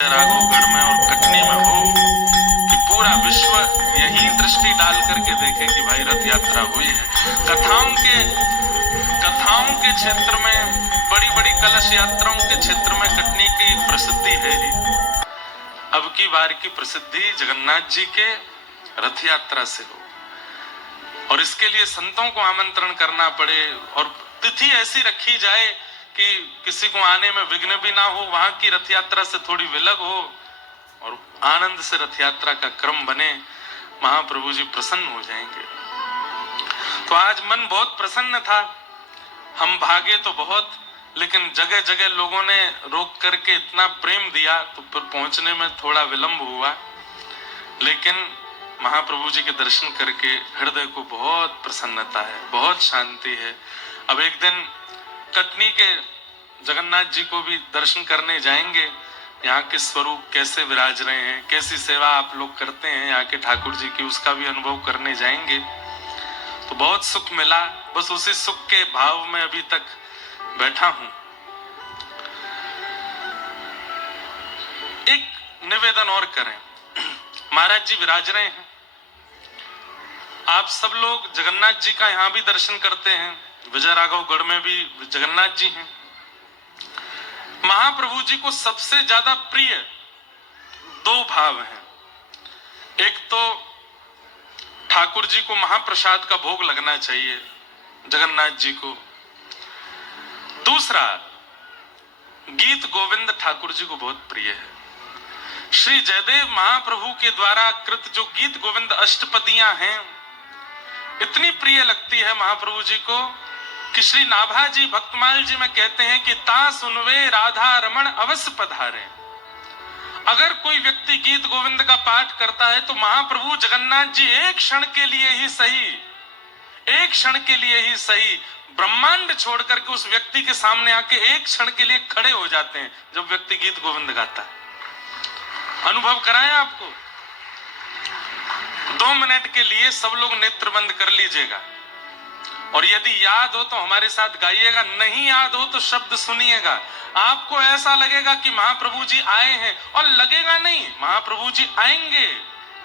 राघवगढ़ में और कटनी में हो कि पूरा विश्व यही दृष्टि डाल करके देखे कि भाई रथ यात्रा हुई है। कथाओं के क्षेत्र में, बड़ी बड़ी कलश यात्राओं के क्षेत्र में कटनी की प्रसिद्धि है ही। अब की बार की प्रसिद्धि जगन्नाथ जी के रथ यात्रा से हो और इसके लिए संतों को आमंत्रण करना पड़े और तिथि ऐसी रखी जाए कि किसी को आने में विघ्न भी ना हो, वहां की रथ यात्रा से थोड़ी विलग हो और आनंद से रथ यात्रा का क्रम बने। महाप्रभु जी प्रसन्न हो जाएंगे। तो आज मन बहुत प्रसन्न था। हम भागे तो बहुत, लेकिन जगह जगह लोगों ने रोक करके इतना प्रेम दिया तो फिर पहुंचने में थोड़ा विलंब हुआ, लेकिन महाप्रभु जी के दर्शन करके हृदय को बहुत प्रसन्नता है, बहुत शांति है। अब एक दिन कटनी के जगन्नाथ जी को भी दर्शन करने जाएंगे। यहाँ के स्वरूप कैसे विराज रहे हैं, कैसी सेवा आप लोग करते हैं यहाँ के ठाकुर जी की, उसका भी अनुभव करने जाएंगे। तो बहुत सुख मिला, बस उसी सुख के भाव में अभी तक बैठा हूं। एक निवेदन और करें। महाराज जी विराज रहे हैं, आप सब लोग जगन्नाथ जी का यहाँ भी दर्शन करते हैं, विजय राघवगढ़ में भी जगन्नाथ जी हैं। महाप्रभु जी को सबसे ज्यादा प्रिय दो भाव हैं। एक तो ठाकुर जी को महाप्रसाद का भोग लगना चाहिए जगन्नाथ जी को, दूसरा गीत गोविंद ठाकुर जी को बहुत प्रिय है। श्री जयदेव महाप्रभु के द्वारा कृत जो गीत गोविंद अष्टपदियां हैं इतनी प्रिय लगती है महाप्रभु जी को कि श्री नाभा जी भक्तमाल जी में कहते हैं कि ता सुनवे राधा रमण अवश्य पधारे। अगर कोई व्यक्ति गीत गोविंद का पाठ करता है तो महाप्रभु जगन्नाथ जी एक क्षण के लिए ही सही ब्रह्मांड छोड़ करके उस व्यक्ति के सामने आके एक क्षण के लिए खड़े हो जाते हैं जब व्यक्ति गीत गोविंद गाता है। अनुभव कराएं आपको। 2 मिनट के लिए सब लोग नेत्र बंद कर लीजिएगा और यदि याद हो तो हमारे साथ गाइएगा, नहीं याद हो तो शब्द सुनिएगा। आपको ऐसा लगेगा कि महाप्रभु जी आए हैं, और लगेगा नहीं, महाप्रभु जी आएंगे।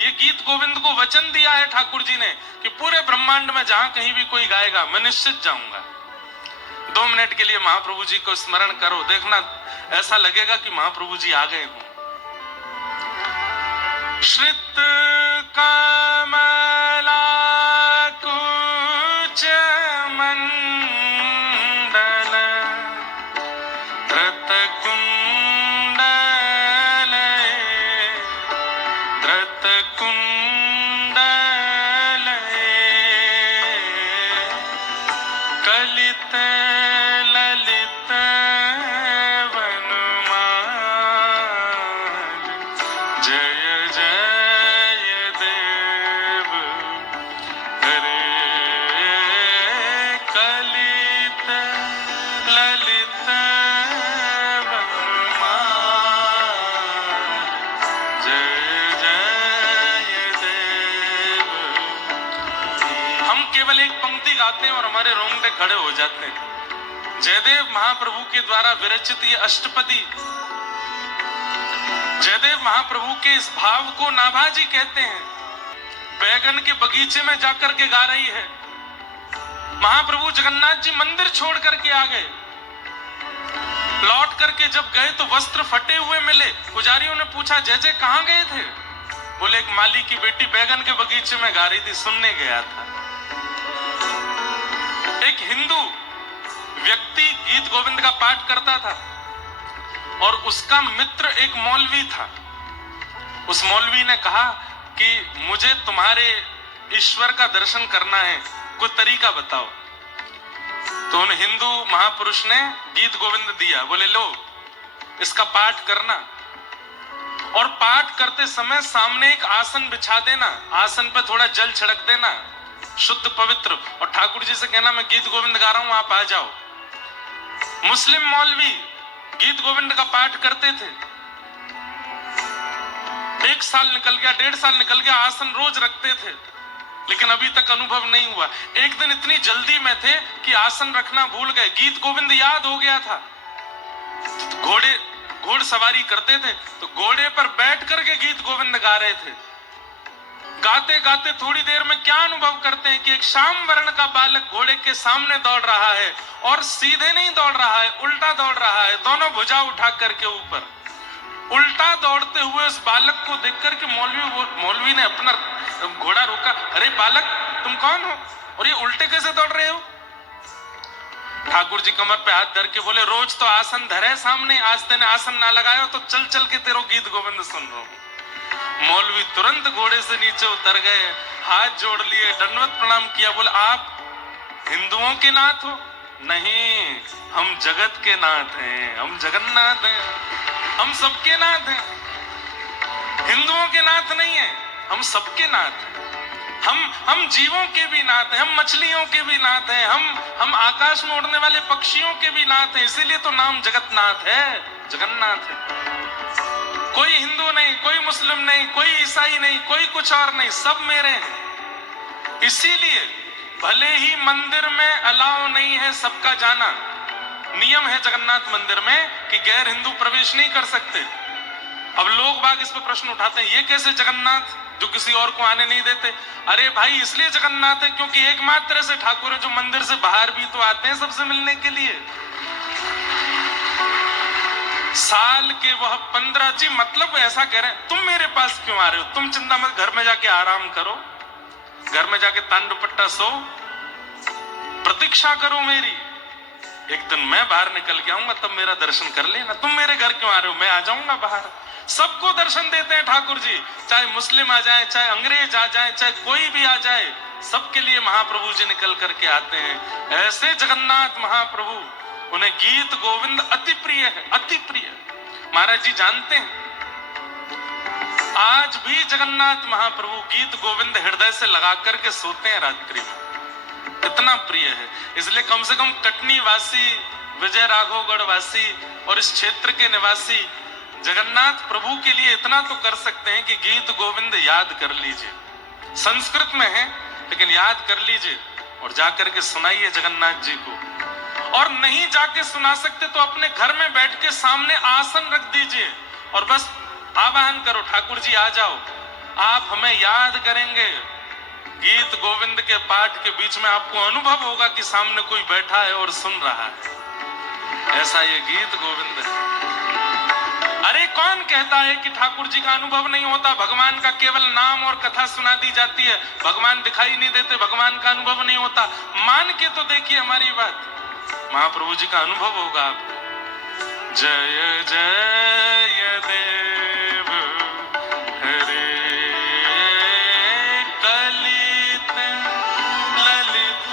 ये गीत गोविंद को वचन दिया है ठाकुर जी ने कि पूरे ब्रह्मांड में जहां कहीं भी कोई गाएगा मैं निश्चित जाऊंगा। 2 मिनट के लिए महाप्रभु जी को स्मरण करो, देखना ऐसा लगेगा कि महाप्रभु जी आ गए हों। श्रित कमला कुच मंडल धृत कुंडल कलित ललित वनमाल जय जय देव हरे। कलित ललित वनमाल जय जय देव। हम केवल एक पंक्ति गाते हैं और हमारे रोंगटे खड़े हो जाते हैं। जयदेव महाप्रभु के द्वारा विरचित ये अष्टपदी, जयदेव महाप्रभु के इस भाव को नाभा जी कहते हैं। बैगन के बगीचे में जाकर के गा रही है। महाप्रभु जगन्नाथ जी मंदिर छोड़ करके आ गए, लौट करके जब गए तो वस्त्र फटे हुए मिले। पुजारियों ने पूछा जय जय कहां गए थे? बोले एक माली की बेटी बैगन के बगीचे में गा रही थी, सुनने गया था। एक हिंदू व्यक्ति गीत गोविंद का पाठ करता था और उसका मित्र एक मौलवी था। उस मौलवी ने कहा कि मुझे तुम्हारे ईश्वर का दर्शन करना है, कोई तरीका बताओ। तो उन हिंदू महापुरुष ने गीत गोविंद दिया, बोले लो इसका पाठ करना और पाठ करते समय सामने एक आसन बिछा देना, आसन पे थोड़ा जल छिड़क देना शुद्ध पवित्र, और ठाकुर जी से कहना मैं गीत गोविंद गा रहा हूं, आप आ जाओ। मुस्लिम मौलवी गीत गोविंद का पाठ करते थे। 1 साल निकल गया, 1.5 साल निकल गया, आसन रोज रखते थे, लेकिन अभी तक अनुभव नहीं हुआ। एक दिन इतनी जल्दी में थे कि आसन रखना भूल गए, गीत गोविंद याद हो गया था। घोड़े घोड़सवारी करते थे तो घोड़े पर बैठ करके गीत गोविंद गा रहे थे। गाते गाते थोड़ी देर में क्या अनुभव करते हैं कि एक श्याम वर्ण का बालक घोड़े के सामने दौड़ रहा है और सीधे नहीं दौड़ रहा है, उल्टा दौड़ रहा है, दोनों भुजा उठा करके ऊपर। उल्टा दौड़ते हुए उस बालक को देख करके मौलवी ने अपना घोड़ा रोका। अरे बालक, तुम कौन हो और ये उल्टे कैसे दौड़ रहे हो? ठाकुर जी कमर पे हाथ धर के बोले, रोज तो आसन धरे सामने, आज तेने आसन ना लगाया तो चल चल के तेरो गीत गोविंद सुन रहा हूं। मौलवी तुरंत घोड़े से नीचे उतर गए, हाथ जोड़ लिए, दंडवत प्रणाम किया, बोले आप हिंदुओं के नाथ हो? नहीं, हम जगत के नाथ हैं, हम जगन्नाथ हैं, हम सबके नाथ हैं। हिंदुओं के नाथ नहीं है, हम सबके नाथ हैं। हम जीवों के भी नाथ हैं, हम मछलियों के भी नाथ हैं, हम आकाश में उड़ने वाले पक्षियों के भी नाथ हैं। इसीलिए तो नाम जगतनाथ है, जगन्नाथ है। कोई हिंदू नहीं, कोई मुस्लिम नहीं, कोई ईसाई नहीं, कोई कुछ और नहीं, सब मेरे हैं। इसीलिए भले ही मंदिर में अलाउ नहीं है सबका जाना, नियम है जगन्नाथ मंदिर में कि गैर हिंदू प्रवेश नहीं कर सकते। अब लोग बाग इस पर प्रश्न उठाते हैं, ये कैसे जगन्नाथ जो किसी और को आने नहीं देते? अरे भाई, इसलिए जगन्नाथ है क्योंकि एकमात्र से ठाकुर है जो मंदिर से बाहर भी तो आते हैं सबसे मिलने के लिए। साल के वह 15 जी, मतलब ऐसा कह रहे हैं, तुम मेरे पास क्यों आ रहे हो? तुम चिंता मत, घर में जाके आराम करो, घर में जाके तान दुपट्टा सो, प्रतीक्षा करो मेरी। एक दिन मैं बाहर निकल के आऊंगा तब मेरा दर्शन कर लेना। तुम मेरे घर क्यों आ रहे हो? मैं आ जाऊंगा बाहर। सबको दर्शन देते हैं ठाकुर जी, चाहे मुस्लिम आ जाए, चाहे अंग्रेज आ जाए, चाहे कोई भी आ जाए, सबके लिए महाप्रभु जी निकल करके आते हैं। ऐसे जगन्नाथ महाप्रभु, उन्हें गीत गोविंद अति प्रिय है, अति प्रिय। महाराज जी जानते हैं, आज भी जगन्नाथ महाप्रभु गीत गोविंद हृदय से लगा करके सोते हैं रात्रि में, इतना प्रिय है। इसलिए कम से कम कटनी वासी, विजय राघवगढ़ वासी और इस क्षेत्र के निवासी जगन्नाथ प्रभु के लिए इतना तो कर सकते हैं कि गीत गोविंद याद कर लीजिए। संस्कृत में है लेकिन याद कर लीजिए और जाकर के सुनाइए जगन्नाथ जी को। और नहीं जाके सुना सकते तो अपने घर में बैठ के सामने आसन रख दीजिए और बस आवाहन करो, ठाकुर जी आ जाओ, आप हमें याद करेंगे। गीत गोविंद के पाठ के बीच में आपको अनुभव होगा कि सामने कोई बैठा है और सुन रहा है। ऐसा ये गीत गोविंद है। अरे कौन कहता है कि ठाकुर जी का अनुभव नहीं होता? भगवान का केवल नाम और कथा सुना दी जाती है, भगवान दिखाई नहीं देते, भगवान का अनुभव नहीं होता। मान के तो देखिए हमारी बात, महाप्रभु जी का अनुभव होगा आपको। जय जय देव हरे कलित ललित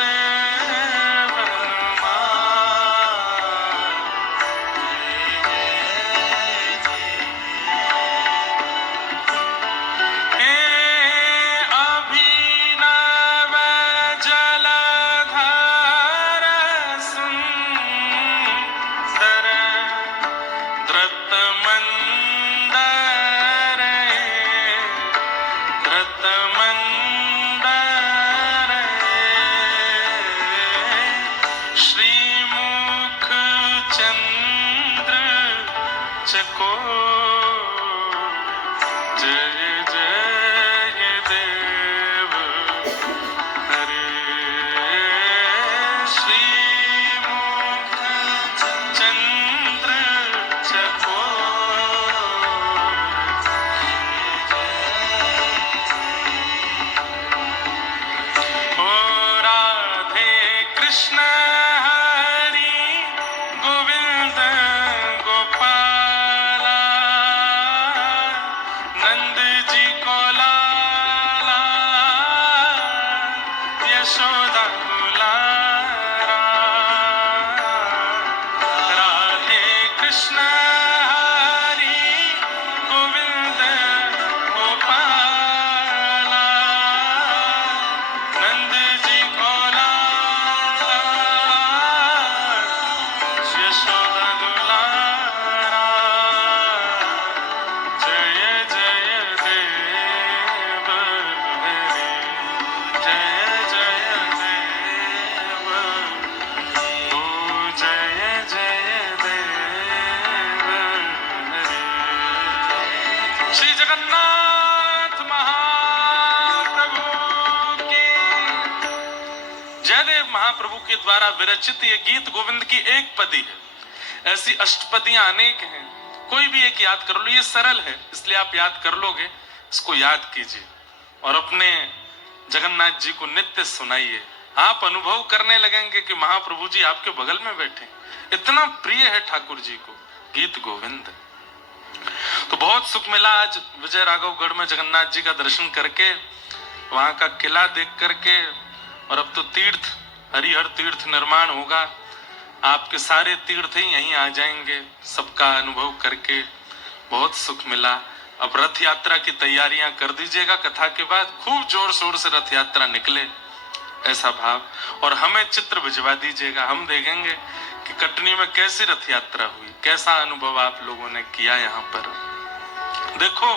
जगन्नाथ महाप्रभु की। जयदेव महाप्रभु के द्वारा विरचित ये गीत गोविंद की एक पदी है। ऐसी अष्टपदियां अनेक हैं, कोई भी एक याद कर लो, ये सरल है इसलिए आप याद कर लोगे। इसको याद कीजिए और अपने जगन्नाथ जी को नित्य सुनाइए। आप अनुभव करने लगेंगे कि महाप्रभु जी आपके बगल में बैठे। इतना प्रिय है ठाकुर जी को गीत गोविंद। तो बहुत सुख मिला आज विजय राघवगढ़ में जगन्नाथ जी का दर्शन करके, वहां का किला देख करके। और अब तो तीर्थ, हरिहर तीर्थ निर्माण होगा, आपके सारे तीर्थ ही यहीं आ जाएंगे। सबका अनुभव करके बहुत सुख मिला। अब रथ यात्रा की तैयारियां कर दीजिएगा, कथा के बाद खूब जोर शोर से रथ यात्रा निकले, ऐसा भाव। और हमें चित्र भिजवा दीजिएगा, हम देखेंगे कि कटनी में कैसी रथ यात्रा हुई, कैसा अनुभव आप लोगों ने किया। यहाँ पर देखो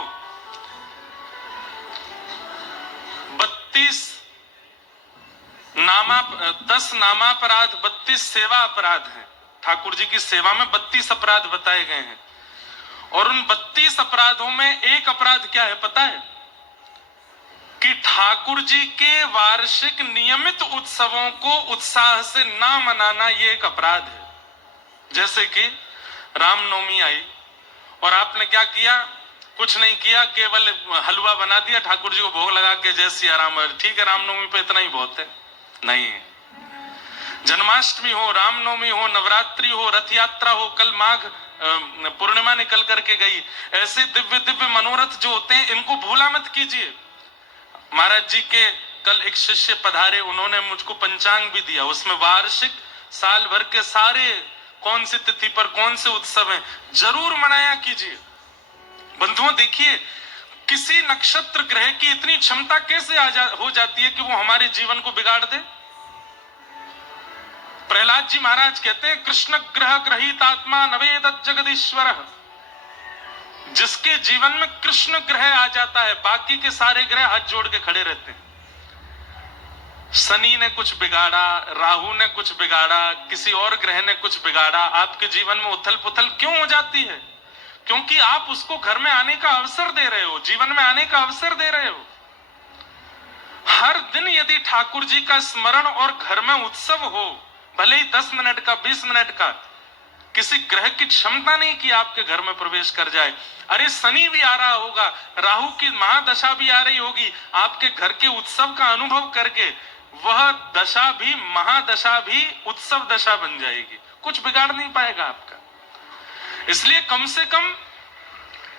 10 नामापराध, 32 सेवा अपराध हैं। ठाकुर जी की सेवा में 32 अपराध बताए गए हैं। और उन 32 अपराधों में एक अपराध क्या है पता है? कि ठाकुर जी के वार्षिक नियमित उत्सवों को उत्साह से ना मनाना, ये एक अपराध है। जैसे कि रामनवमी आई और आपने क्या किया? कुछ नहीं किया, केवल हलवा बना दिया, ठाकुर जी को भोग लगा के जय सिया राम, ठीक है रामनवमी पे इतना ही बहुत है। नहीं, जन्माष्टमी हो, रामनवमी हो, नवरात्रि हो, रथ यात्रा हो, कल माघ पूर्णिमा निकल करके गई, ऐसे दिव्य दिव्य मनोरथ जो होते हैं इनको भूला मत कीजिए। महाराज जी के कल एक शिष्य पधारे, उन्होंने मुझको पंचांग भी दिया, उसमें वार्षिक साल भर के सारे कौन सी तिथि पर कौन से उत्सव हैं जरूर मनाया कीजिए। बंधुओं देखिए, किसी नक्षत्र ग्रह की इतनी क्षमता कैसे हो जाती है कि वो हमारे जीवन को बिगाड़ दे। प्रहलाद जी महाराज कहते हैं, कृष्ण ग्रह ग्रहित आत्मा नवेद जगदीश्वर। जिसके जीवन में कृष्ण ग्रह आ जाता है, बाकी के सारे ग्रह हाथ जोड़ के खड़े रहते हैं। शनि ने कुछ बिगाड़ा, राहु ने कुछ बिगाड़ा, किसी और ग्रह ने कुछ बिगाड़ा, आपके जीवन में उथल पुथल क्यों हो जाती है? क्योंकि आप उसको घर में आने का अवसर दे रहे हो, जीवन में आने का अवसर दे रहे हो। हर दिन यदि ठाकुर जी का स्मरण और घर में उत्सव हो, भले ही 10 मिनट का, 20 मिनट का, किसी ग्रह की क्षमता नहीं कि आपके घर में प्रवेश कर जाए। अरे शनि भी आ रहा होगा, राहु की महादशा भी आ रही होगी, आपके घर के उत्सव का अनुभव करके वह दशा भी, महादशा भी उत्सव दशा बन जाएगी, कुछ बिगाड़ नहीं पाएगा आपका। इसलिए कम से कम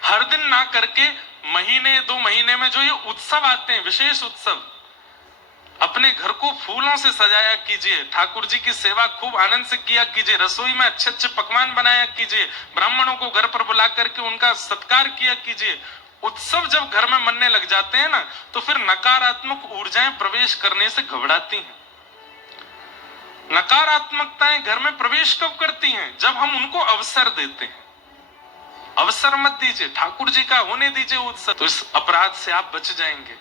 हर दिन ना करके महीने 2 महीने में जो ये उत्सव आते हैं, विशेष उत्सव, अपने घर को फूलों से सजाया कीजिए, ठाकुर जी की सेवा खूब आनंद से किया कीजिए, रसोई में अच्छे अच्छे पकवान बनाया कीजिए, ब्राह्मणों को घर पर बुला करके उनका सत्कार किया कीजिए। उत्सव जब घर में मनने लग जाते हैं ना, तो फिर नकारात्मक ऊर्जाएं प्रवेश करने से घबराती हैं। नकारात्मकताएं घर में प्रवेश कब करती हैं? जब हम उनको अवसर देते हैं। अवसर मत दीजिए, ठाकुर जी का होने दीजिए उत्सव, तो इस अपराध से आप बच जाएंगे।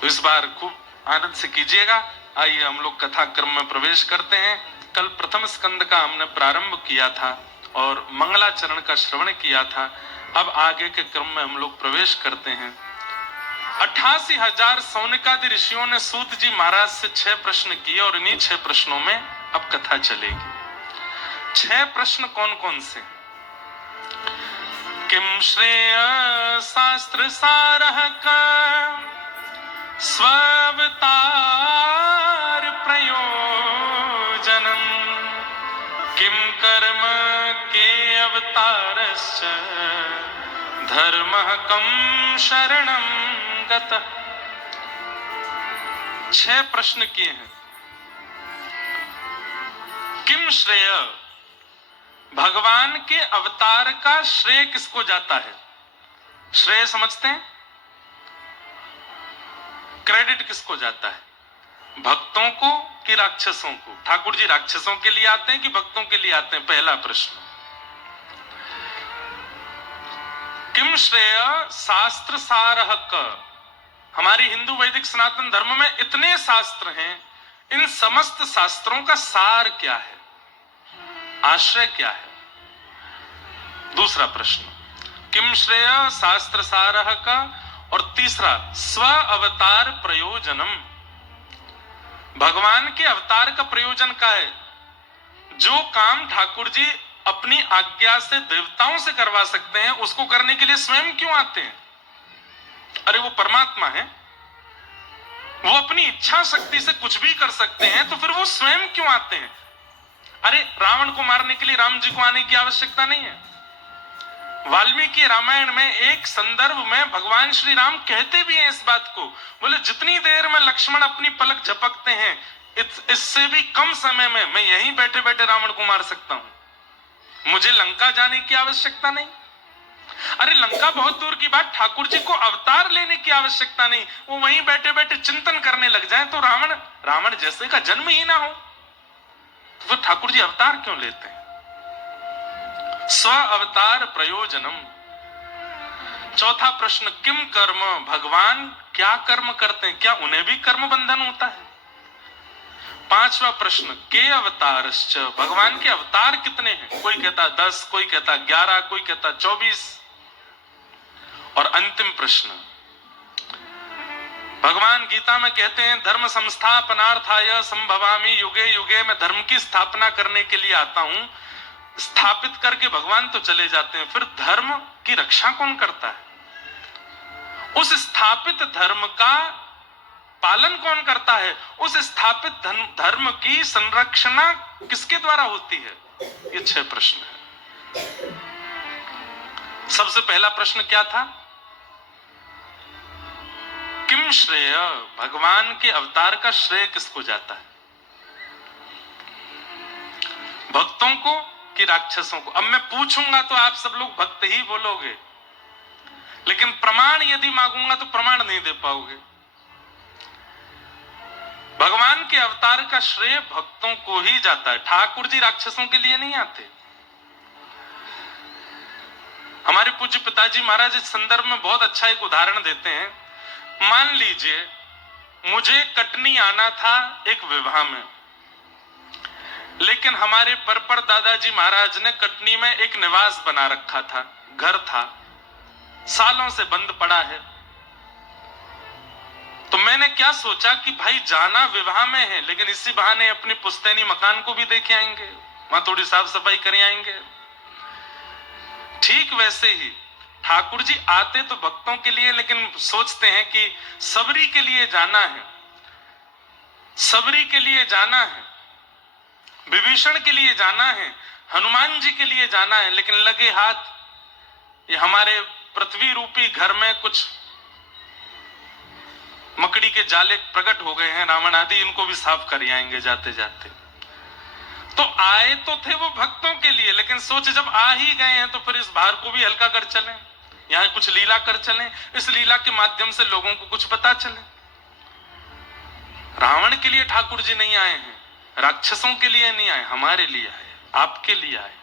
तो इस बार खूब आनंद से कीजिएगा। आइए हम लोग कथा क्रम में प्रवेश करते हैं। कल प्रथम स्कंद का हमने प्रारंभ किया था और मंगलाचरण का श्रवण किया था। अब आगे के क्रम में हम लोग प्रवेश करते हैं। 88,000 सौनिकादि ऋषियों ने सूत जी महाराज से 6 प्रश्न किए और इन्हीं 6 प्रश्नों में अब कथा चलेगी। 6 प्रश्न कौन कौन से? किम श्रेय शास्त्र सारः का स्वावतार प्रयोजनम, किम कर्म के अवतारश्च धर्मः कम शरणम गतः। 6 प्रश्न किए हैं। किम श्रेय, भगवान के अवतार का श्रेय किसको जाता है? श्रेय समझते हैं? क्रेडिट किसको जाता है? भक्तों को कि राक्षसों को? ठाकुर जी राक्षसों के लिए आते हैं कि भक्तों के लिए आते हैं? पहला प्रश्न। किम श्रेय शास्त्र सारः क, हमारी हिंदू वैदिक सनातन धर्म में इतने शास्त्र हैं, इन समस्त शास्त्रों का सार क्या है, आश्रय क्या है? दूसरा प्रश्न। किम श्रेय शास्त्र सारह का, और तीसरा स्व अवतार प्रयोजनम, भगवान के अवतार का प्रयोजन क्या है? जो काम ठाकुर जी अपनी आज्ञा से देवताओं से करवा सकते हैं उसको करने के लिए स्वयं क्यों आते हैं? अरे वो परमात्मा है, वो अपनी इच्छा शक्ति से कुछ भी कर सकते हैं, तो फिर वो स्वयं क्यों आते हैं? अरे रावण को मारने के लिए राम जी को आने की आवश्यकता नहीं है। वाल्मीकि रामायण में एक संदर्भ में भगवान श्री राम कहते भी हैं इस बात को, बोले जितनी देर में लक्ष्मण अपनी पलक झपकते हैं इससे भी कम समय में मैं यहीं बैठे बैठे रावण को मार सकता हूं, मुझे लंका जाने की आवश्यकता नहीं। अरे लंका बहुत दूर की बात, ठाकुर जी को अवतार लेने की आवश्यकता नहीं, वो वहीं बैठे बैठे चिंतन करने लग जाए तो रावण जैसे का जन्म ही ना हो, तो फिर ठाकुर जी अवतार क्यों लेते हैं? स्व अवतार प्रयोजनम। चौथा प्रश्न, किम कर्म, भगवान क्या कर्म करते हैं, क्या उन्हें भी कर्म बंधन होता है? पांचवा प्रश्न, के अवतारश्च, भगवान के अवतार कितने हैं? कोई कहता 10, कोई कहता 11, कोई कहता 24। और अंतिम प्रश्न, भगवान गीता में कहते हैं धर्म संस्थापनार्थाय संभवामि युगे युगे, मैं धर्म की स्थापना करने के लिए आता हूं। स्थापित करके भगवान तो चले जाते हैं, फिर धर्म की रक्षा कौन करता है? उस स्थापित धर्म का पालन कौन करता है? उस स्थापित धर्म की संरक्षणा किसके द्वारा होती है? ये 6 प्रश्न है। सबसे पहला प्रश्न क्या था? किम श्रेय, भगवान के अवतार का श्रेय किसको जाता है? भक्तों को कि राक्षसों को? अब मैं पूछूंगा तो आप सब लोग भक्त ही बोलोगे, लेकिन प्रमाण यदि मांगूंगा तो प्रमाण नहीं दे पाओगे। भगवान के अवतार का श्रेय भक्तों को ही जाता है, ठाकुर जी राक्षसों के लिए नहीं आते। हमारे पूज्य पिताजी महाराज इस संदर्भ में बहुत अच्छा एक उदाहरण देते हैं। मान लीजिए मुझे कटनी आना था एक विवाह में, लेकिन हमारे परपर दादाजी महाराज ने कटनी में एक निवास बना रखा था, घर था, सालों से बंद पड़ा है। तो मैंने क्या सोचा कि भाई जाना विवाह में है, लेकिन इसी बहाने अपनी पुश्तैनी मकान को भी देखे आएंगे, वहां थोड़ी साफ सफाई कर आएंगे। ठीक वैसे ही ठाकुर जी आते तो भक्तों के लिए, लेकिन सोचते हैं कि सबरी के लिए जाना है, सबरी के लिए जाना है, विभीषण के लिए जाना है, हनुमान जी के लिए जाना है, लेकिन लगे हाथ ये हमारे पृथ्वी रूपी घर में कुछ मकड़ी के जाले प्रकट हो गए हैं, रावण आदि, इनको भी साफ कर आएंगे जाते जाते। तो आए तो थे वो भक्तों के लिए, लेकिन सोच जब आ ही गए हैं तो फिर इस भार को भी हल्का कर चलें, यहां कुछ लीला कर चलें, इस लीला के माध्यम से लोगों को कुछ पता चले। रावण के लिए ठाकुर जी नहीं आए हैं, राक्षसों के लिए नहीं आए, हमारे लिए आए, आपके लिए आए।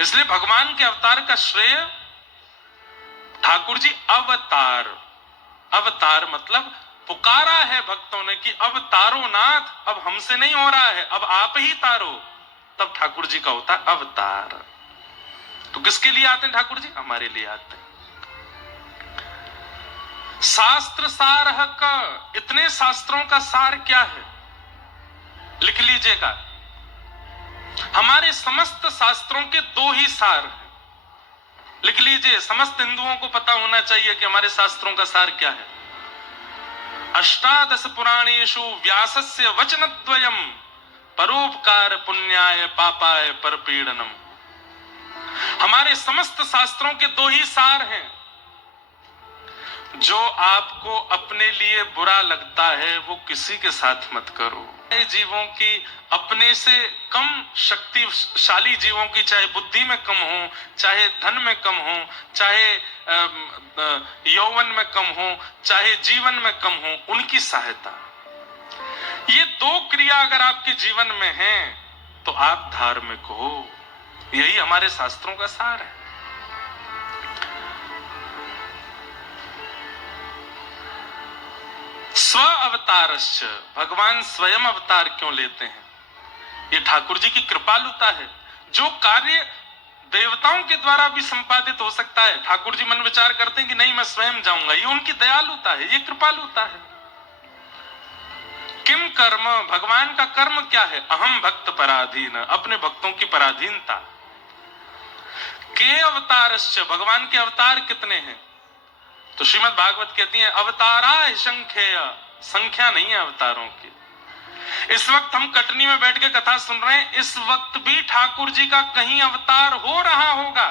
इसलिए भगवान के अवतार का श्रेय ठाकुर जी अवतार, अवतार मतलब पुकारा है भक्तों ने कि अब तारो नाथ, अब हमसे नहीं हो रहा है, अब आप ही तारो, तब ठाकुर जी का होता अवतार। तो किसके लिए आते हैं ठाकुर जी? हमारे लिए आते हैं। शास्त्र सार का, इतने शास्त्रों का सार क्या है लिख लीजिएगा। हमारे समस्त शास्त्रों के 2 ही सार हैं, लिख लीजिए। समस्त हिंदुओं को पता होना चाहिए कि हमारे शास्त्रों का सार क्या है। अष्टादश पुराणेषु व्यासस्य वचनद्वयम परोपकार पुण्याय पापाय परपीडनम। हमारे समस्त शास्त्रों के 2 ही सार हैं। जो आपको अपने लिए बुरा लगता है वो किसी के साथ मत करो। जीवों की, अपने से कम शक्तिशाली जीवों की, चाहे बुद्धि में कम हो, चाहे धन में कम हो, चाहे यौवन में कम हो, चाहे जीवन में कम हो, उनकी सहायता। ये 2 क्रिया अगर आपके जीवन में है तो आप धार्मिक हो। यही हमारे शास्त्रों का सार है। स्व अवतारश्च, भगवान स्वयं अवतार क्यों लेते हैं? ये ठाकुर जी की कृपालुता है। जो कार्य देवताओं के द्वारा भी संपादित हो सकता है। ठाकुर जी मन विचार करते हैं कि नहीं मैं स्वयं जाऊंगा, ये उनकी दयालुता है, ये कृपालुता है। किम कर्म, भगवान का कर्म क्या है? अहम भक्त पराधीन, अपने भक्तों की पराधीनता। के अवतारश्च, भगवान के अवतार कितने हैं? तो श्रीमद् भागवत कहती है अवतारा संख्या, संख्या नहीं है अवतारों की। इस वक्त हम कटनी में बैठ के कथा सुन रहे हैं, इस वक्त भी ठाकुर जी का कहीं अवतार हो रहा होगा,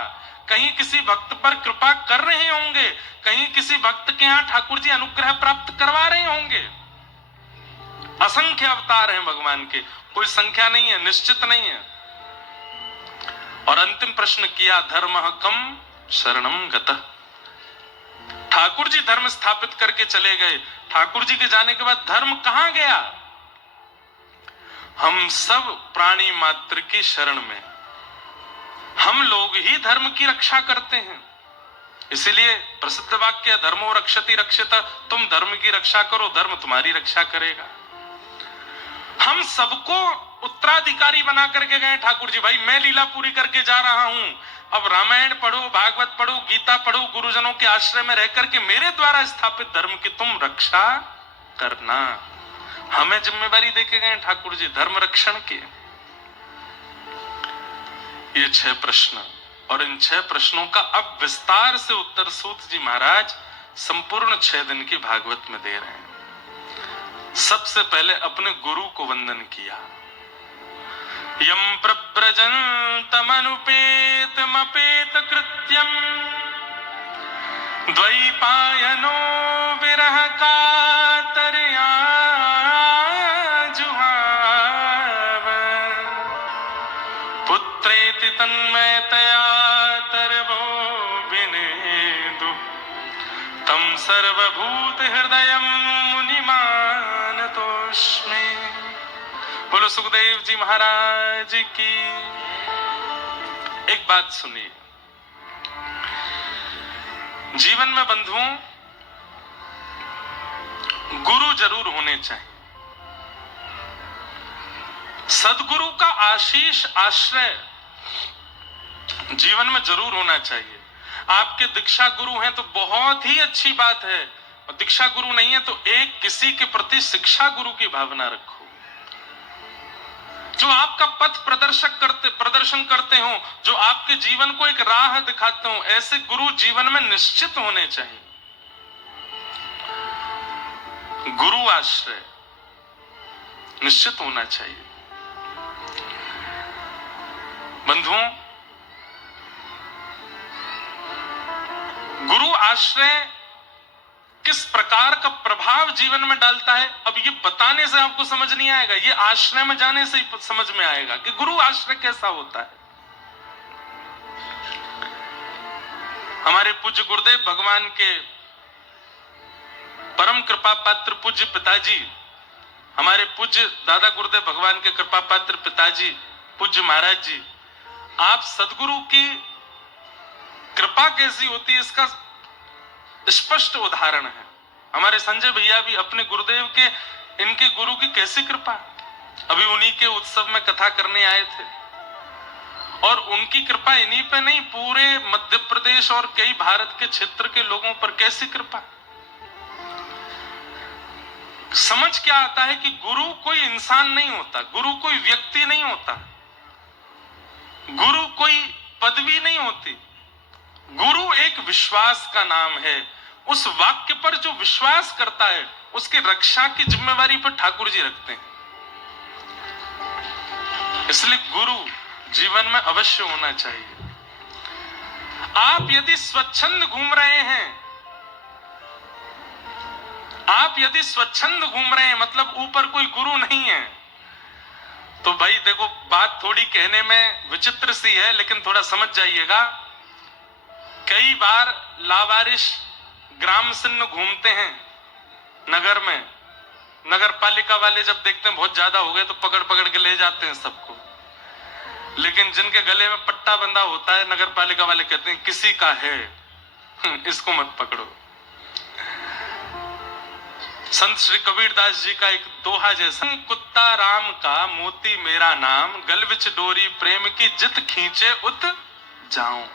कहीं किसी भक्त पर कृपा कर रहे होंगे, कहीं किसी भक्त के यहाँ ठाकुर जी अनुग्रह प्राप्त करवा रहे होंगे। असंख्य अवतार हैं भगवान के, कोई संख्या नहीं है, निश्चित नहीं है। और अंतिम प्रश्न किया धर्म कम शरणम गतः, ठाकुर जी धर्म स्थापित करके चले गए, ठाकुर जी के जाने के बाद धर्म कहां गया? हम सब प्राणी मात्र की शरण में, हम लोग ही धर्म की रक्षा करते हैं। इसीलिए प्रसिद्ध वाक्य धर्मो रक्षति रक्षित, तुम धर्म की रक्षा करो, धर्म तुम्हारी रक्षा करेगा। हम सबको उत्तराधिकारी बना करके गए ठाकुर जी, भाई मैं लीला पूरी करके जा रहा हूं, अब रामायण पढ़ो, भागवत पढ़ो, गीता पढ़ो, गुरुजनों के आश्रय में रह करके मेरे द्वारा स्थापित धर्म की तुम रक्षा करना। हमें जिम्मेवारी देके गए ठाकुर जी धर्म रक्षण की। ये 6 प्रश्न, और इन 6 प्रश्नों का अब विस्तार से उत्तर सूत जी महाराज संपूर्ण 6 दिन की भागवत में दे रहे हैं। सबसे पहले अपने गुरु को वंदन किया। यम प्रव्रजन्तमनुपेत मपेत कृत्यम द्वैपायनो विरह कातरया जुहाव पुत्रेति तन्मयतया तरवो विनेदु तम सर्वभूत हृदयम मुनिमानतोस्मि। बोलो सुखदेव जी महाराज की। एक बात सुनिए, जीवन में बंधुओं गुरु जरूर होने चाहिए। सदगुरु का आशीष आश्रय जीवन में जरूर होना चाहिए। आपके दीक्षा गुरु हैं तो बहुत ही अच्छी बात है, और दीक्षा गुरु नहीं है तो एक किसी के प्रति शिक्षा गुरु की भावना रखो, जो आपका पथ प्रदर्शन करते हो, जो आपके जीवन को एक राह दिखाते हो। ऐसे गुरु जीवन में निश्चित होने चाहिए। गुरु आश्रय निश्चित होना चाहिए। बंधुओं, गुरु आश्रय किस प्रकार का प्रभाव जीवन में डालता है, अब ये बताने से आपको समझ नहीं आएगा, ये आश्रय में जाने से ही समझ में आएगा कि गुरु आश्रय कैसा होता है। हमारे पूज्य गुरुदेव भगवान के परम कृपा पात्र पूज्य पिताजी, हमारे पूज्य दादा गुरुदेव भगवान के कृपा पात्र पिताजी पूज्य महाराज जी, आप सदगुरु की कृपा कैसी होती है इसका स्पष्ट उदाहरण है। हमारे संजय भैया भी अपने गुरुदेव के, इनके गुरु की कैसी कृपा। अभी उन्हीं के उत्सव में कथा करने आए थे, और उनकी कृपा इन्हीं पे नहीं, पूरे मध्य प्रदेश और कई भारत के क्षेत्र के लोगों पर कैसी कृपा। समझ क्या आता है कि गुरु कोई इंसान नहीं होता, गुरु कोई व्यक्ति नहीं होता, गुरु कोई पदवी नहीं होती। गुरु एक विश्वास का नाम है। उस वाक्य पर जो विश्वास करता है उसकी रक्षा की जिम्मेवारी पर ठाकुर जी रखते हैं। इसलिए गुरु जीवन में अवश्य होना चाहिए। आप यदि स्वच्छंद घूम रहे हैं, आप यदि स्वच्छंद घूम रहे हैं मतलब ऊपर कोई गुरु नहीं है, तो भाई देखो बात थोड़ी कहने में विचित्र सी है, लेकिन थोड़ा समझ जाइएगा। कई बार लावारिश ग्राम सिन्न घूमते हैं नगर में, नगर पालिका वाले जब देखते हैं बहुत ज्यादा हो गए तो पकड़ पकड़ के ले जाते हैं सबको, लेकिन जिनके गले में पट्टा बंधा होता है नगर पालिका वाले कहते हैं किसी का है, इसको मत पकड़ो। संत श्री कबीरदास जी का एक दोहा जैसा, कुत्ता राम का मोती मेरा नाम, गल विच डोरी प्रेम की जित खींचे उत जाऊं।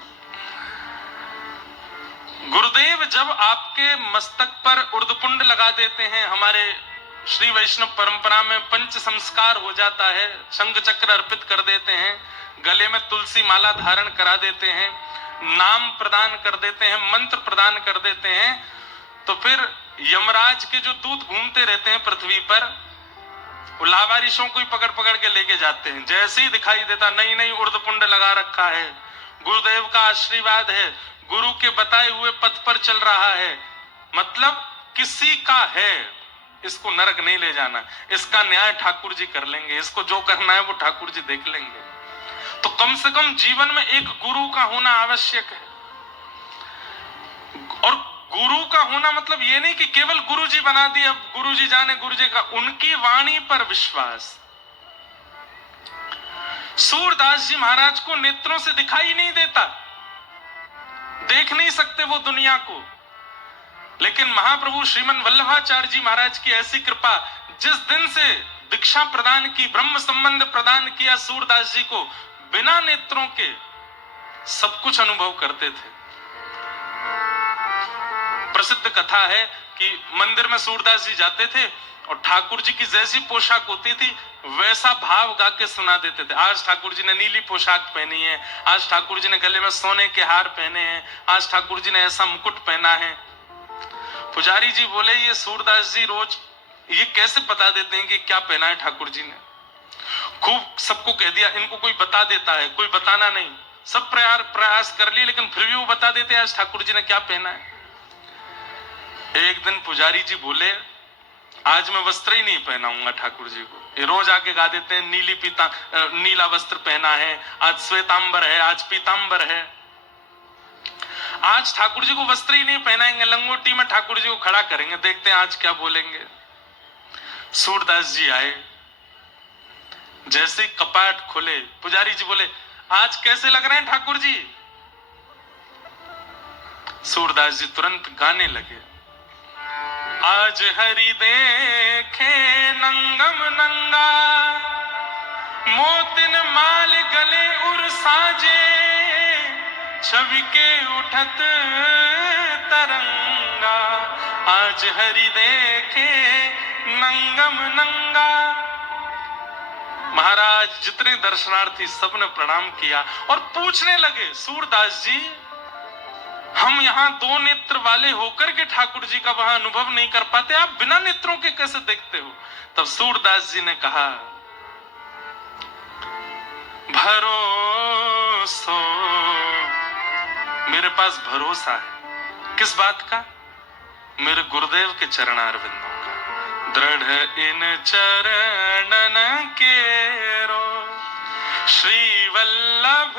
गुरुदेव जब आपके मस्तक पर उर्दपुंड लगा देते हैं, हमारे श्री वैष्णव परंपरा में पंच संस्कार हो जाता है, शंख चक्र अर्पित कर देते हैं, गले में तुलसी माला धारण करा देते हैं, नाम प्रदान कर देते हैं, मंत्र प्रदान कर देते हैं, तो फिर यमराज के जो दूत घूमते रहते हैं पृथ्वी पर, वो लावारिशों को ही पकड़ पकड़ के लेके जाते हैं। जैसे ही दिखाई देता, नहीं नहीं उर्दपुंड लगा रखा है, गुरुदेव का आशीर्वाद है, गुरु के बताए हुए पथ पर चल रहा है, मतलब किसी का है, इसको नरक नहीं ले जाना, इसका न्याय ठाकुर जी कर लेंगे, इसको जो करना है वो ठाकुर जी देख लेंगे। तो कम से कम जीवन में एक गुरु का होना आवश्यक है। और गुरु का होना मतलब ये नहीं कि केवल गुरु जी बना दिए, अब गुरु जी जाने गुरु जी का, उनकी वाणी पर विश्वास। सूरदास जी महाराज को नेत्रों से दिखाई नहीं देता, देख नहीं सकते वो दुनिया को, लेकिन महाप्रभु श्रीमन वल्लभाचार्य जी महाराज की ऐसी कृपा, जिस दिन से दीक्षा प्रदान की, ब्रह्म संबंध प्रदान किया सूरदास जी को, बिना नेत्रों के सब कुछ अनुभव करते थे। प्रसिद्ध कथा है कि मंदिर में सूरदास जी जाते थे और ठाकुर जी की जैसी पोशाक होती थी वैसा भाव गा के सुना देते थे। आज ठाकुर जी ने नीली पोशाक पहनी है, आज ठाकुर जी ने गले में सोने के हार पहने हैं, आज ठाकुर जी ने ऐसा मुकुट पहना है। पुजारी जी बोले, ये सूरदास जी रोज ये कैसे बता देते हैं कि क्या पहना है ठाकुर जी ने? खूब सबको कह दिया, इनको कोई बता देता है, कोई बताना नहीं, सब प्रयास कर लिए, लेकिन फिर भी वो बता देते आज ठाकुर जी ने क्या पहना है। एक दिन पुजारी जी बोले, आज मैं वस्त्र ही नहीं पहनाऊंगा ठाकुर जी को, ये रोज आके गा देते हैं नीला वस्त्र पहना है, आज श्वेतांबर है, आज पीतांबर है, आज ठाकुर जी को वस्त्र ही नहीं पहनाएंगे, लंगोटी में ठाकुर जी को खड़ा करेंगे, देखते हैं आज क्या बोलेंगे। सूरदास जी आए, जैसे कपाट खुले, पुजारी जी बोले, आज कैसे लग रहे हैं ठाकुर जी? सूरदास जी तुरंत गाने लगे, आज हरि देखे नंगम नंगा, मोतिन माल गले उर साजे, छवि के उठत तरंगा, आज हरि देखे नंगम नंगा। महाराज जितने दर्शनार्थी सबने प्रणाम किया और पूछने लगे, सूरदास जी हम यहाँ दो नेत्र वाले होकर के ठाकुर जी का वहां अनुभव नहीं कर पाते, आप बिना नेत्रों के कैसे देखते हो? तब सूरदास जी ने कहा, भरोसो, मेरे पास भरोसा है। किस बात का? मेरे गुरुदेव के चरणारविंदों का। दृढ़ इन चरणन केरो, श्री वल्लभ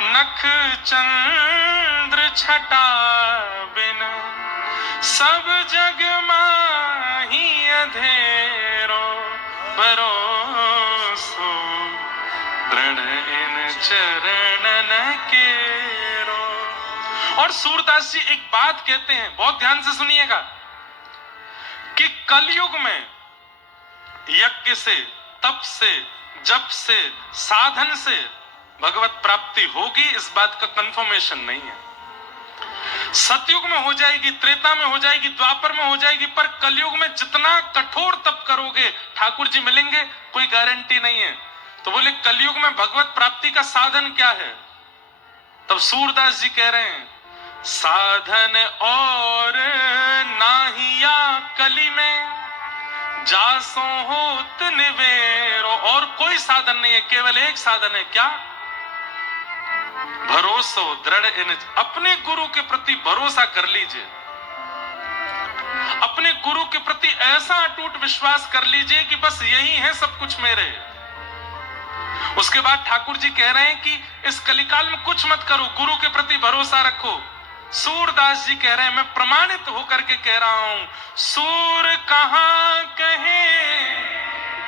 नख चंद्र छटा बिन, सब जग माही अधेरो, भरोसो दृढ़ इन चरणन केरो। और सूरदास जी एक बात कहते हैं, बहुत ध्यान से सुनिएगा, कि कलयुग में यज्ञ से, तप से, जप से, साधन से भगवत प्राप्ति होगी, इस बात का कंफर्मेशन नहीं है। सतयुग में हो जाएगी, त्रेता में हो जाएगी, द्वापर में हो जाएगी, पर कलयुग में जितना कठोर तप करोगे ठाकुर जी मिलेंगे, कोई गारंटी नहीं है। तो बोले कलयुग में भगवत प्राप्ति का साधन क्या है? तब सूरदास जी कह रहे हैं, साधन और नाहिया कली में, जासो होत निवेरो। और कोई साधन नहीं है, केवल एक साधन है, क्या? भरोसो दृढ़ इन, अपने गुरु के प्रति भरोसा कर लीजिए, अपने गुरु के प्रति ऐसा अटूट विश्वास कर लीजिए कि बस यही है सब कुछ मेरे। उसके बाद ठाकुर जी कह रहे हैं कि इस कलिकाल में कुछ मत करो, गुरु के प्रति भरोसा रखो। सूरदास जी कह रहे हैं, मैं प्रमाणित होकर के कह रहा हूं, सूर कहां कहे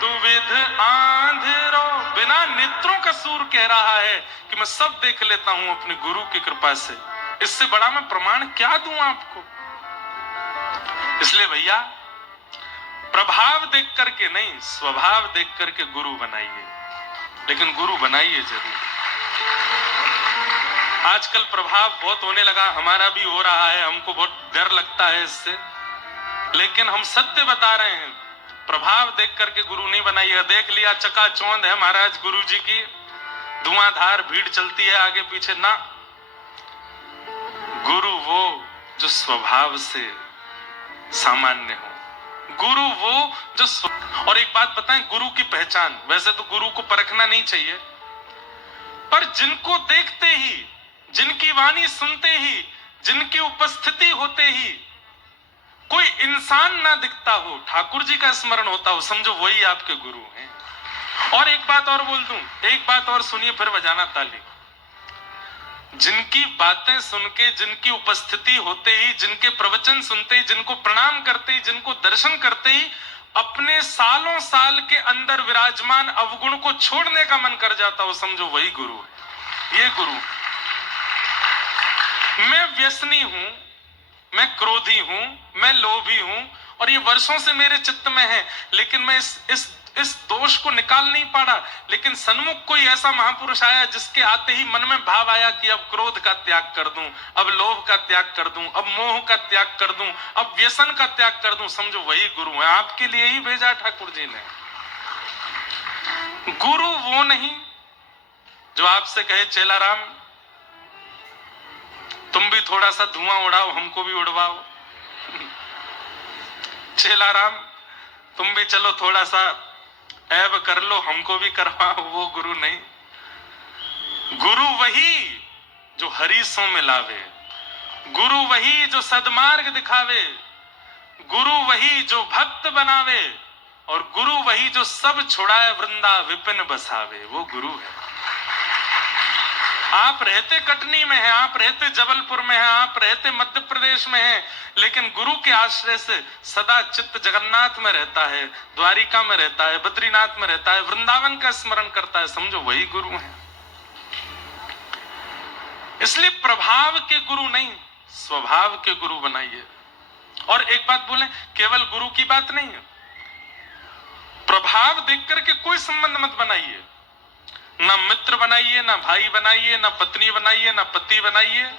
दुविध आंधरो, बिना नेत्रों का सूर कह रहा है कि मैं सब देख लेता हूं अपने गुरु की कृपा से। इससे बड़ा मैं प्रमाण क्या दूं आपको? इसलिए भैया प्रभाव देख करके नहीं, स्वभाव देख करके गुरु बनाइए, लेकिन गुरु बनाइए जरूर। आजकल प्रभाव बहुत होने लगा, हमारा भी हो रहा है, हमको बहुत डर लगता है इससे, लेकिन हम सत्य बता रहे हैं। प्रभाव देख करके गुरु नहीं बनाइए। देख लिया चकाचौंध है महाराज गुरु जी की, धुआंधार भीड़ चलती है आगे पीछे, ना। गुरु वो जो स्वभाव से सामान्य हो, गुरु वो जो और एक बात बताएं, गुरु की पहचान, वैसे तो गुरु को परखना नहीं चाहिए, पर जिनको देखते ही, जिनकी वाणी सुनते ही, जिनकी उपस्थिति होते ही कोई इंसान ना दिखता हो, ठाकुर जी का स्मरण होता हो, समझो वही आपके गुरु हैं। और एक बात और बोल दूं, एक बात और सुनिए फिर बजाना ताली। जिनकी बातें सुन के, जिनकी उपस्थिति होते ही, जिनके प्रवचन सुनते ही, जिनको प्रणाम करते ही, जिनको दर्शन करते ही अपने सालों साल के अंदर विराजमान अवगुण को छोड़ने का मन कर जाता हो, समझो वही गुरु है। ये गुरु। मैं व्यसनी हूं, मैं क्रोधी हूं, मैं लोभी हूं, और ये वर्षों से मेरे चित्त में है, लेकिन मैं इस दोष को निकाल नहीं पाड़ा। लेकिन सन्मुख कोई ऐसा महापुरुष आया जिसके आते ही मन में भाव आया कि अब क्रोध का त्याग कर दूं, अब लोभ का त्याग कर दूं, अब मोह का त्याग कर दूं, अब व्यसन का त्याग कर दूं, समझो वही गुरु है। आपके लिए ही भेजा ठाकुर जी ने। गुरु वो नहीं जो आपसे कहे चेला राम तुम भी थोड़ा सा धुआं उड़ाओ, हमको भी उड़वाओ। चेला राम तुम भी चलो थोड़ा सा ऐब कर लो, हमको भी करवाओ, वो गुरु नहीं। गुरु वही जो हरीसों में लावे, गुरु वही जो सदमार्ग दिखावे, गुरु वही जो भक्त बनावे, और गुरु वही जो सब छुड़ाए वृंदा विपिन बसावे, वो गुरु है। आप रहते कटनी में हैं, आप रहते जबलपुर में हैं, आप रहते मध्य प्रदेश में हैं, लेकिन गुरु के आश्रय से सदा चित्त जगन्नाथ में रहता है, द्वारिका में रहता है, बद्रीनाथ में रहता है, वृंदावन का स्मरण करता है, समझो वही गुरु है। इसलिए प्रभाव के गुरु नहीं, स्वभाव के गुरु बनाइए। और एक बात बोले, केवल गुरु की बात नहीं है, प्रभाव देख करके कोई संबंध मत बनाइए। ना मित्र बनाइए, ना भाई बनाइए, ना पत्नी बनाइए, ना पति बनाइए।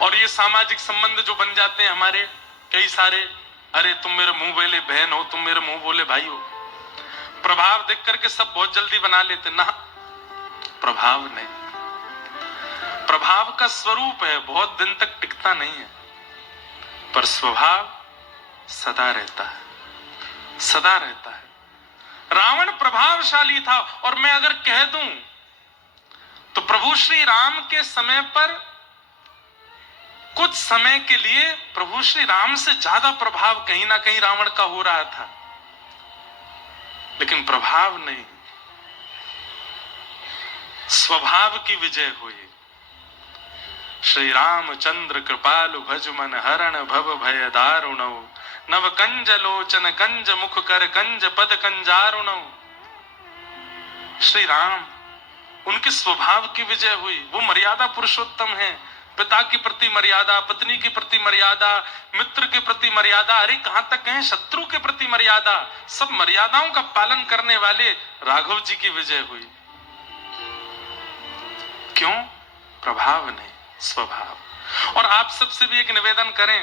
और ये सामाजिक संबंध जो बन जाते हैं हमारे कई सारे, अरे तुम मेरे मुंह बोले बहन हो, तुम मेरे मुंह बोले भाई हो, प्रभाव देख करके सब बहुत जल्दी बना लेते ना। प्रभाव नहीं, प्रभाव का स्वरूप है, बहुत दिन तक टिकता नहीं है, पर स्वभाव सदा रहता है, सदा रहता है। रावण प्रभावशाली था, और मैं अगर कह दूं तो प्रभु श्री राम के समय पर कुछ समय के लिए प्रभु श्री राम से ज्यादा प्रभाव कहीं ना कहीं रावण का हो रहा था, लेकिन प्रभाव नहीं, स्वभाव की विजय हुई। श्री रामचंद्र कृपालु भज मन हरण भव भय दारुणौ, नव कंज लोचन कंज मुख कर कंज पद कंजारुणौ। श्री राम, उनके स्वभाव की विजय हुई। वो मर्यादा पुरुषोत्तम है, पिता के प्रति मर्यादा, पत्नी के प्रति मर्यादा, मित्र के प्रति मर्यादा, अरे कहां तक कहें शत्रु के प्रति मर्यादा, सब मर्यादाओं का पालन करने वाले राघव जी की विजय हुई। क्यों? प्रभाव नहीं, स्वभाव। और आप सबसे भी एक निवेदन करें,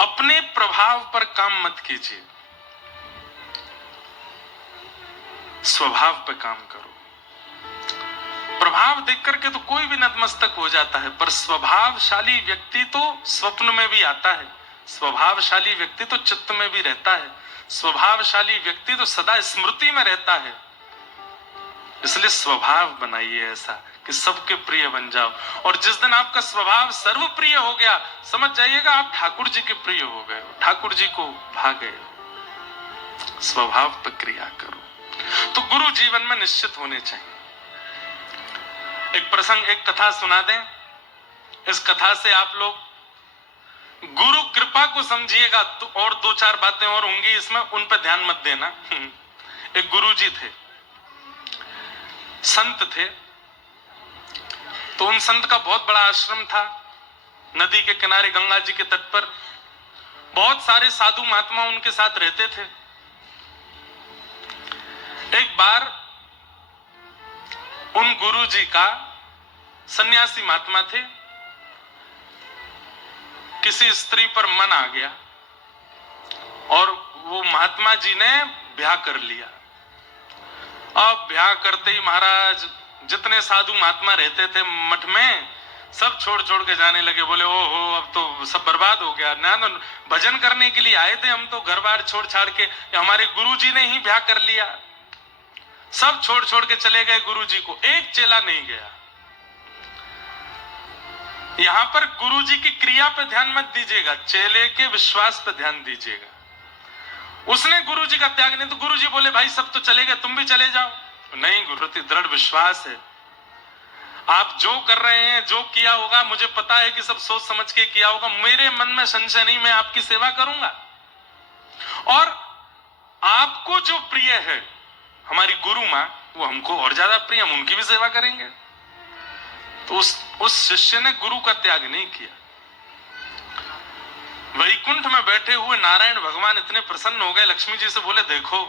अपने प्रभाव पर काम मत कीजिए, स्वभाव पर काम करो। प्रभाव देख करके तो कोई भी नतमस्तक हो जाता है, पर स्वभावशाली व्यक्ति तो स्वप्न में भी आता है, स्वभावशाली व्यक्ति तो चित्त में भी रहता है, स्वभावशाली व्यक्ति तो सदा स्मृति में रहता है। इसलिए स्वभाव बनाइए ऐसा कि सबके प्रिय बन जाओ, और जिस दिन आपका स्वभाव सर्वप्रिय हो गया, समझ जाइएगा आप ठाकुर जी के प्रिय हो गए, ठाकुर जी को भा गए। स्वभाव पर क्रिया करो, तो गुरु जीवन में निश्चित होने चाहिए। एक प्रसंग, एक कथा सुना दें। इस कथा से आप लोग गुरु कृपा को समझिएगा, तो और दो चार बातें और होंगी इसमें, उन पर ध्यान मत देना। एक गुरु जी थे, संत थे, तो उन संत का बहुत बड़ा आश्रम था, नदी के किनारे गंगा जी के तट पर। बहुत सारे साधु महात्मा उनके साथ रहते थे। एक बार उन गुरु जी का, सन्यासी महात्मा थे, किसी स्त्री पर मन आ गया और वो महात्मा जी ने ब्याह कर लिया। अब ब्याह करते ही महाराज जितने साधु महात्मा रहते थे मठ में सब छोड़ छोड़ के जाने लगे। बोले ओहो अब तो सब बर्बाद हो गया ना, तो भजन करने के लिए आए थे हम तो घर बार छोड़ छाड़ के, हमारे गुरुजी ने ही ब्याह कर लिया। सब छोड़ छोड़ के चले गए गुरुजी को, एक चेला नहीं गया। यहां पर गुरुजी की क्रिया पे ध्यान मत दीजिएगा, चेले के विश्वास पे ध्यान दीजिएगा। उसने गुरुजी का त्याग नहीं, तो गुरुजी बोले भाई सब तो चले गए, तुम भी चले जाओ। नहीं, गुरु प्रति दृढ़ विश्वास है, आप जो कर रहे हैं, जो किया होगा, मुझे पता है कि सब सोच समझ के किया होगा, मेरे मन में संशय नहीं, मैं आपकी सेवा करूंगा। और आपको जो प्रिय है हमारी गुरु मां, वो हमको और ज्यादा प्रिय, हम उनकी भी सेवा करेंगे। तो उस शिष्य ने गुरु का त्याग नहीं किया। वैकुंठ में बैठे हुए नारायण भगवान इतने प्रसन्न हो गए, लक्ष्मी जी से बोले देखो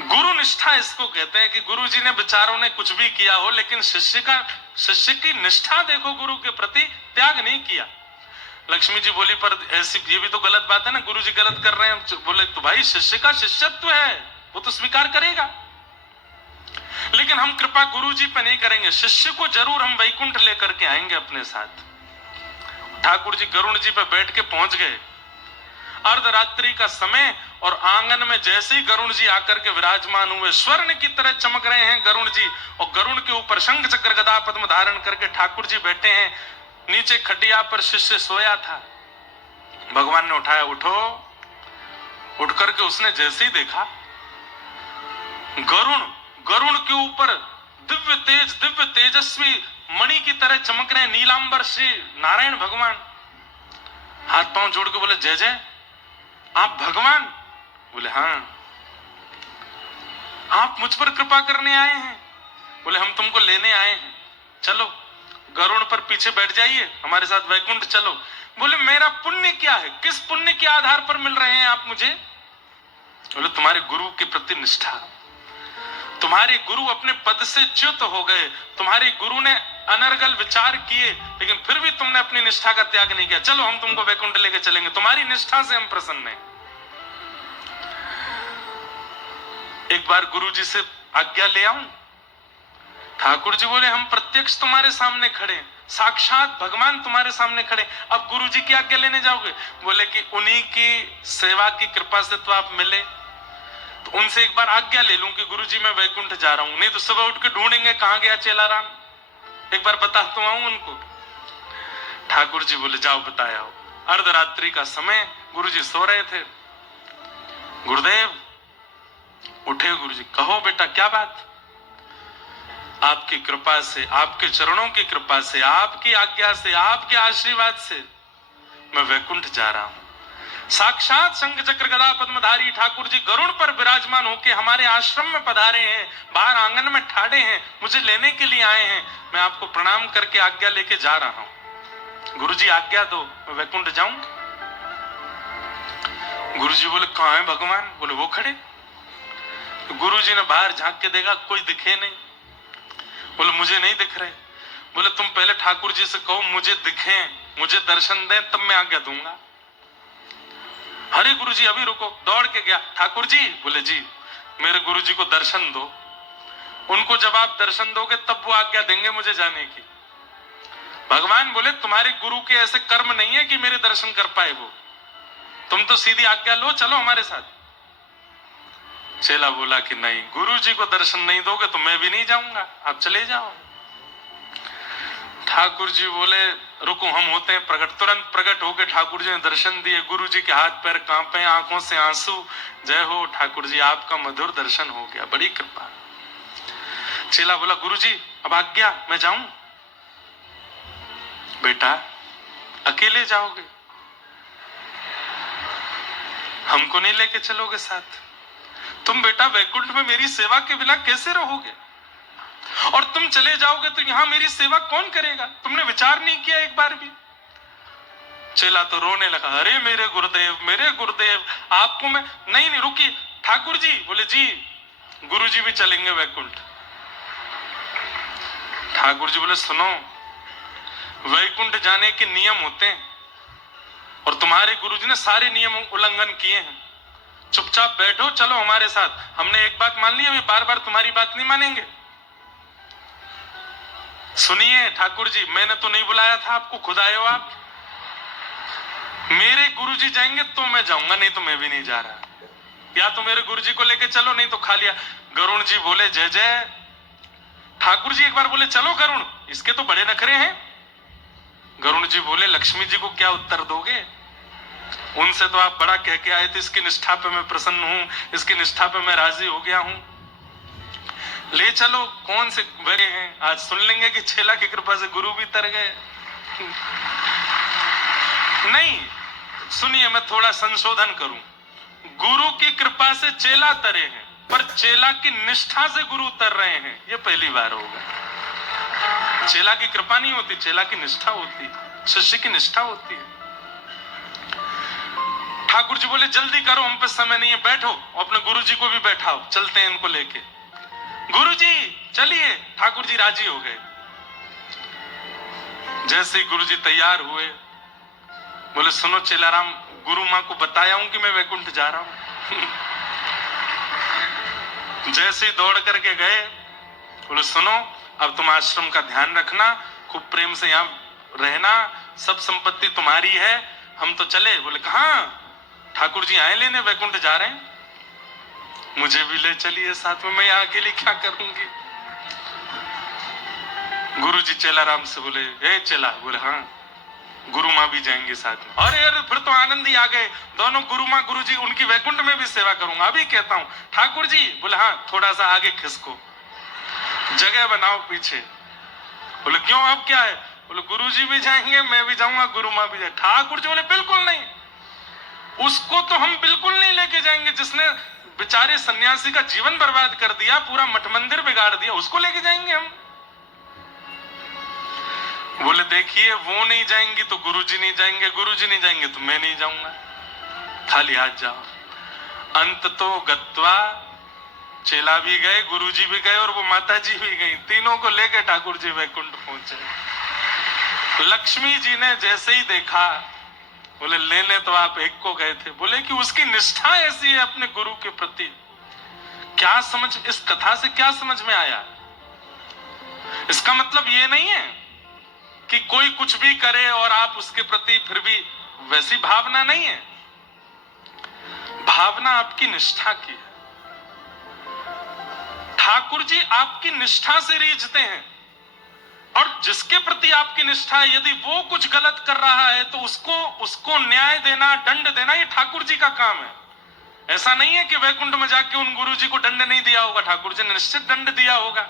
गुरु निष्ठा इसको कहते हैं कि गुरु जी ने विचारों ने कुछ भी किया हो, लेकिन शिष्य की निष्ठा देखो, गुरु के प्रति त्याग नहीं किया। लक्ष्मी जी बोली पर ऐसी ये भी तो गलत बात है ना, गुरु जी गलत कर रहे हैं। बोले तो भाई शिष्य का शिष्यत्व है, वो तो स्वीकार करेगा, लेकिन हम कृपा गुरु जी पे नहीं करेंगे, शिष्य को जरूर हम वैकुंठ लेकर के आएंगे अपने साथ। ठाकुर जी गरुण जी पे बैठ के पहुंच गए, अर्धरात्रि का समय, और आंगन में जैसे ही गरुण जी आकर के विराजमान हुए, स्वर्ण की तरह चमक रहे हैं गरुण जी, और गरुण के ऊपर शंख चक्र गदा पद्म धारण करके ठाकुर जी बैठे हैं। नीचे खटिया पर शिष्य सोया था, भगवान ने उठाया, उठो। उठ करके उसने जैसे ही देखा गरुण के ऊपर दिव्य तेजस्वी मणि की तरह चमक रहे नीलांबर श्री नारायण भगवान। हाथ पांव जोड़ के बोले जय जय, आप भगवान? बोले हाँ। आप मुझ पर कृपा करने आए हैं? बोले हम तुमको लेने आए हैं, चलो गरुड़ पर पीछे बैठ जाइए, हमारे साथ वैकुंठ चलो। बोले मेरा पुण्य क्या है, किस पुण्य के आधार पर मिल रहे हैं आप मुझे? बोले तुम्हारे गुरु के प्रति निष्ठा, तुम्हारे गुरु अपने पद से च्युत हो गए, तुम्हारे गुरु ने अनर्गल विचार किए, लेकिन फिर भी तुमने अपनी निष्ठा का त्याग नहीं किया, चलो हम तुमको वैकुंठ लेके चलेंगे, तुम्हारी निष्ठा से हम प्रसन्न हैं। एक बार गुरु जी से आज्ञा ले आऊं? ठाकुर जी बोले हम प्रत्यक्ष तुम्हारे सामने खड़े, साक्षात भगवान तुम्हारे सामने खड़े, अब गुरु जी की आज्ञा लेने जाओगे? बोले कि उन्हीं की सेवा की कृपा से तो आप मिले, तो उनसे एक बार आज्ञा ले लूं कि गुरु जी मैं वैकुंठ जा रहा हूं, नहीं तो सुबह उठ के ढूंढेंगे कहां गया चेलाराम, एक बार बता तो आऊं उनको। ठाकुर जी बोले जाओ बताया हो। अर्धरात्रि का समय, गुरु जी सो रहे थे। गुरुदेव उठे, गुरु जी कहो बेटा क्या बात? आपकी कृपा से, आपके चरणों की कृपा से, आपकी आज्ञा से, आपके आशीर्वाद से मैं वैकुंठ जा रहा हूं। साक्षात शंख चक्र गदा पद्मधारी ठाकुर जी गरुड़ पर विराजमान होके हमारे आश्रम में पधारे हैं, बाहर आंगन में ठाड़े हैं, मुझे लेने के लिए आए हैं, मैं आपको प्रणाम करके आज्ञा लेके जा रहा हूं। गुरु जी आज्ञा दो, मैं वैकुंठ जाऊं। गुरु जी बोले कहां है भगवान? बोले वो खड़े। गुरु जी ने बाहर झांक के देखा, कोई दिखे नहीं। बोले मुझे नहीं दिख रहे। बोले तुम पहले ठाकुर जी से कहो मुझे दिखे, मुझे दर्शन दें, तब मैं आज्ञा दूंगा। अरे गुरु जी अभी रुको, दौड़ के गया, ठाकुर जी? बोले जी मेरे गुरु जी को दर्शन दो, उनको जब आप दर्शन दोगे तब वो आज्ञा देंगे मुझे जाने की। भगवान बोले तुम्हारे गुरु के ऐसे कर्म नहीं है कि मेरे दर्शन कर पाए वो, तुम तो सीधी आज्ञा लो, चलो हमारे साथ। चेला बोला कि नहीं, गुरु जी को दर्शन नहीं दोगे तो मैं भी नहीं जाऊंगा, आप चले जाओ। ठाकुर जी बोले रुको हम होते हैं प्रकट। तुरंत प्रकट होकर ठाकुर जी ने दर्शन दिए। गुरु जी के हाथ पैर कांपे, आंखों से आंसू। जय हो ठाकुर जी, आपका मधुर दर्शन हो गया, बड़ी कृपा। चेला बोला गुरु जी अब आज्ञा, मैं जाऊं? बेटा अकेले जाओगे, हमको नहीं लेके चलोगे साथ? तुम बेटा वैकुंठ में मेरी सेवा के बिना कैसे रहोगे? और तुम चले जाओगे तो यहां मेरी सेवा कौन करेगा? तुमने विचार नहीं किया एक बार भी? चेला तो रोने लगा, अरे मेरे गुरुदेव आपको मैं नहीं रुकी। ठाकुर जी बोले जी गुरु जी भी चलेंगे वैकुंठ। ठाकुर जी बोले सुनो, वैकुंठ जाने के नियम होते हैं और तुम्हारे गुरुजी ने सारे नियम उल्लंघन किए हैं। चुपचाप बैठो, चलो हमारे साथ। हमने एक बात मान ली, अभी बार बार तुम्हारी बात नहीं मानेंगे। सुनिए ठाकुर जी, मैंने तो नहीं बुलाया था आपको, खुद आए हो आप। मेरे गुरुजी जाएंगे तो मैं जाऊंगा, नहीं तो मैं भी नहीं जा रहा। या तो मेरे गुरुजी को लेके चलो, नहीं तो खा लिया। गरुण जी बोले जय जय। ठाकुर जी एक बार बोले चलो गरुण, इसके तो बड़े नखरे हैं। गरुण जी बोले लक्ष्मी जी को क्या उत्तर दोगे? उनसे तो आप बड़ा कह के आए थे, इसकी निष्ठा पे मैं प्रसन्न हूं, इसकी निष्ठा पे मैं राजी हो गया हूं। ले चलो, कौन से बड़े हैं? आज सुन लेंगे कि चेला की कृपा से गुरु भी तर गए। नहीं, सुनिए, मैं थोड़ा संशोधन करूं। गुरु की कृपा से चेला तरे हैं, पर चेला की निष्ठा से गुरु उतर रहे हैं, ये पहली बार होगा। चेला की कृपा नहीं होती, चेला की निष्ठा होती, शिष्य की निष्ठा होती है। ठाकुर जी बोले जल्दी करो, हम पे समय नहीं है, बैठो। अपने गुरु जी को भी बैठाओ, चलते हैं इनको लेके। गुरु जी चलिए। ठाकुर जी राजी हो गए। जैसे ही गुरु जी तैयार हुए, बोले सुनो चेलाराम, गुरु मां को बताया हूं कि मैं वैकुंठ जा रहा हूं। जैसे ही दौड़ करके गए, बोले सुनो, अब तुम आश्रम का ध्यान रखना, खूब प्रेम से यहां रहना, सब संपत्ति तुम्हारी है, हम तो चले। बोले कहां? ठाकुर जी आए लेने, वैकुंठ जा रहे हैं। मुझे भी ले चलिए साथ में, मैं यहाँ अकेली क्या करूंगी? गुरु जी चेलाराम से बोले ए चेला। बोले हाँ। गुरु माँ भी जाएंगे साथ में। अरे अरे, फिर तो आनंद ही आ गए दोनों। गुरु माँ गुरु जी, उनकी वैकुंठ में भी सेवा करूंगा, अभी कहता हूँ। ठाकुर जी बोले हाँ, थोड़ा सा आगे खिसको, जगह बनाओ पीछे। बोले क्यों, अब क्या है? बोले गुरु जी भी जाएंगे, मैं भी जाऊंगा, गुरु माँ भी जाएंगे। ठाकुर जी बोले बिल्कुल नहीं, उसको तो हम बिल्कुल नहीं लेके जाएंगे, जिसने बेचारे सन्यासी का जीवन बर्बाद कर दिया, पूरा मठ मंदिर बिगाड़ दिया, उसको लेके जाएंगे हम? बोले देखिए, वो नहीं जाएंगी तो गुरुजी नहीं जाएंगे, गुरुजी नहीं जाएंगे तो मैं नहीं जाऊंगा, खाली हाथ जाओ। अंत तो गत्वा, चेला भी गए, गुरुजी भी गए और वो माता जी भी गई। तीनों को लेकर ठाकुर जी वैकुंठ पहुंचे। लक्ष्मी जी ने जैसे ही देखा, बोले लेने तो आप एक को गए थे। बोले कि उसकी निष्ठा ऐसी है अपने गुरु के प्रति। क्या समझ, इस कथा से क्या समझ में आया? इसका मतलब ये नहीं है कि कोई कुछ भी करे और आप उसके प्रति फिर भी वैसी भावना नहीं है। भावना आपकी निष्ठा की है। ठाकुर जी आपकी निष्ठा से रीझते हैं, और जिसके प्रति आपकी निष्ठा है, यदि वो कुछ गलत कर रहा है तो उसको न्याय देना, दंड देना, ये ठाकुर जी का काम है। ऐसा नहीं है कि वैकुंठ में जाके उन गुरु जी को दंड नहीं दिया होगा, ठाकुर जी ने निश्चित दंड दिया होगा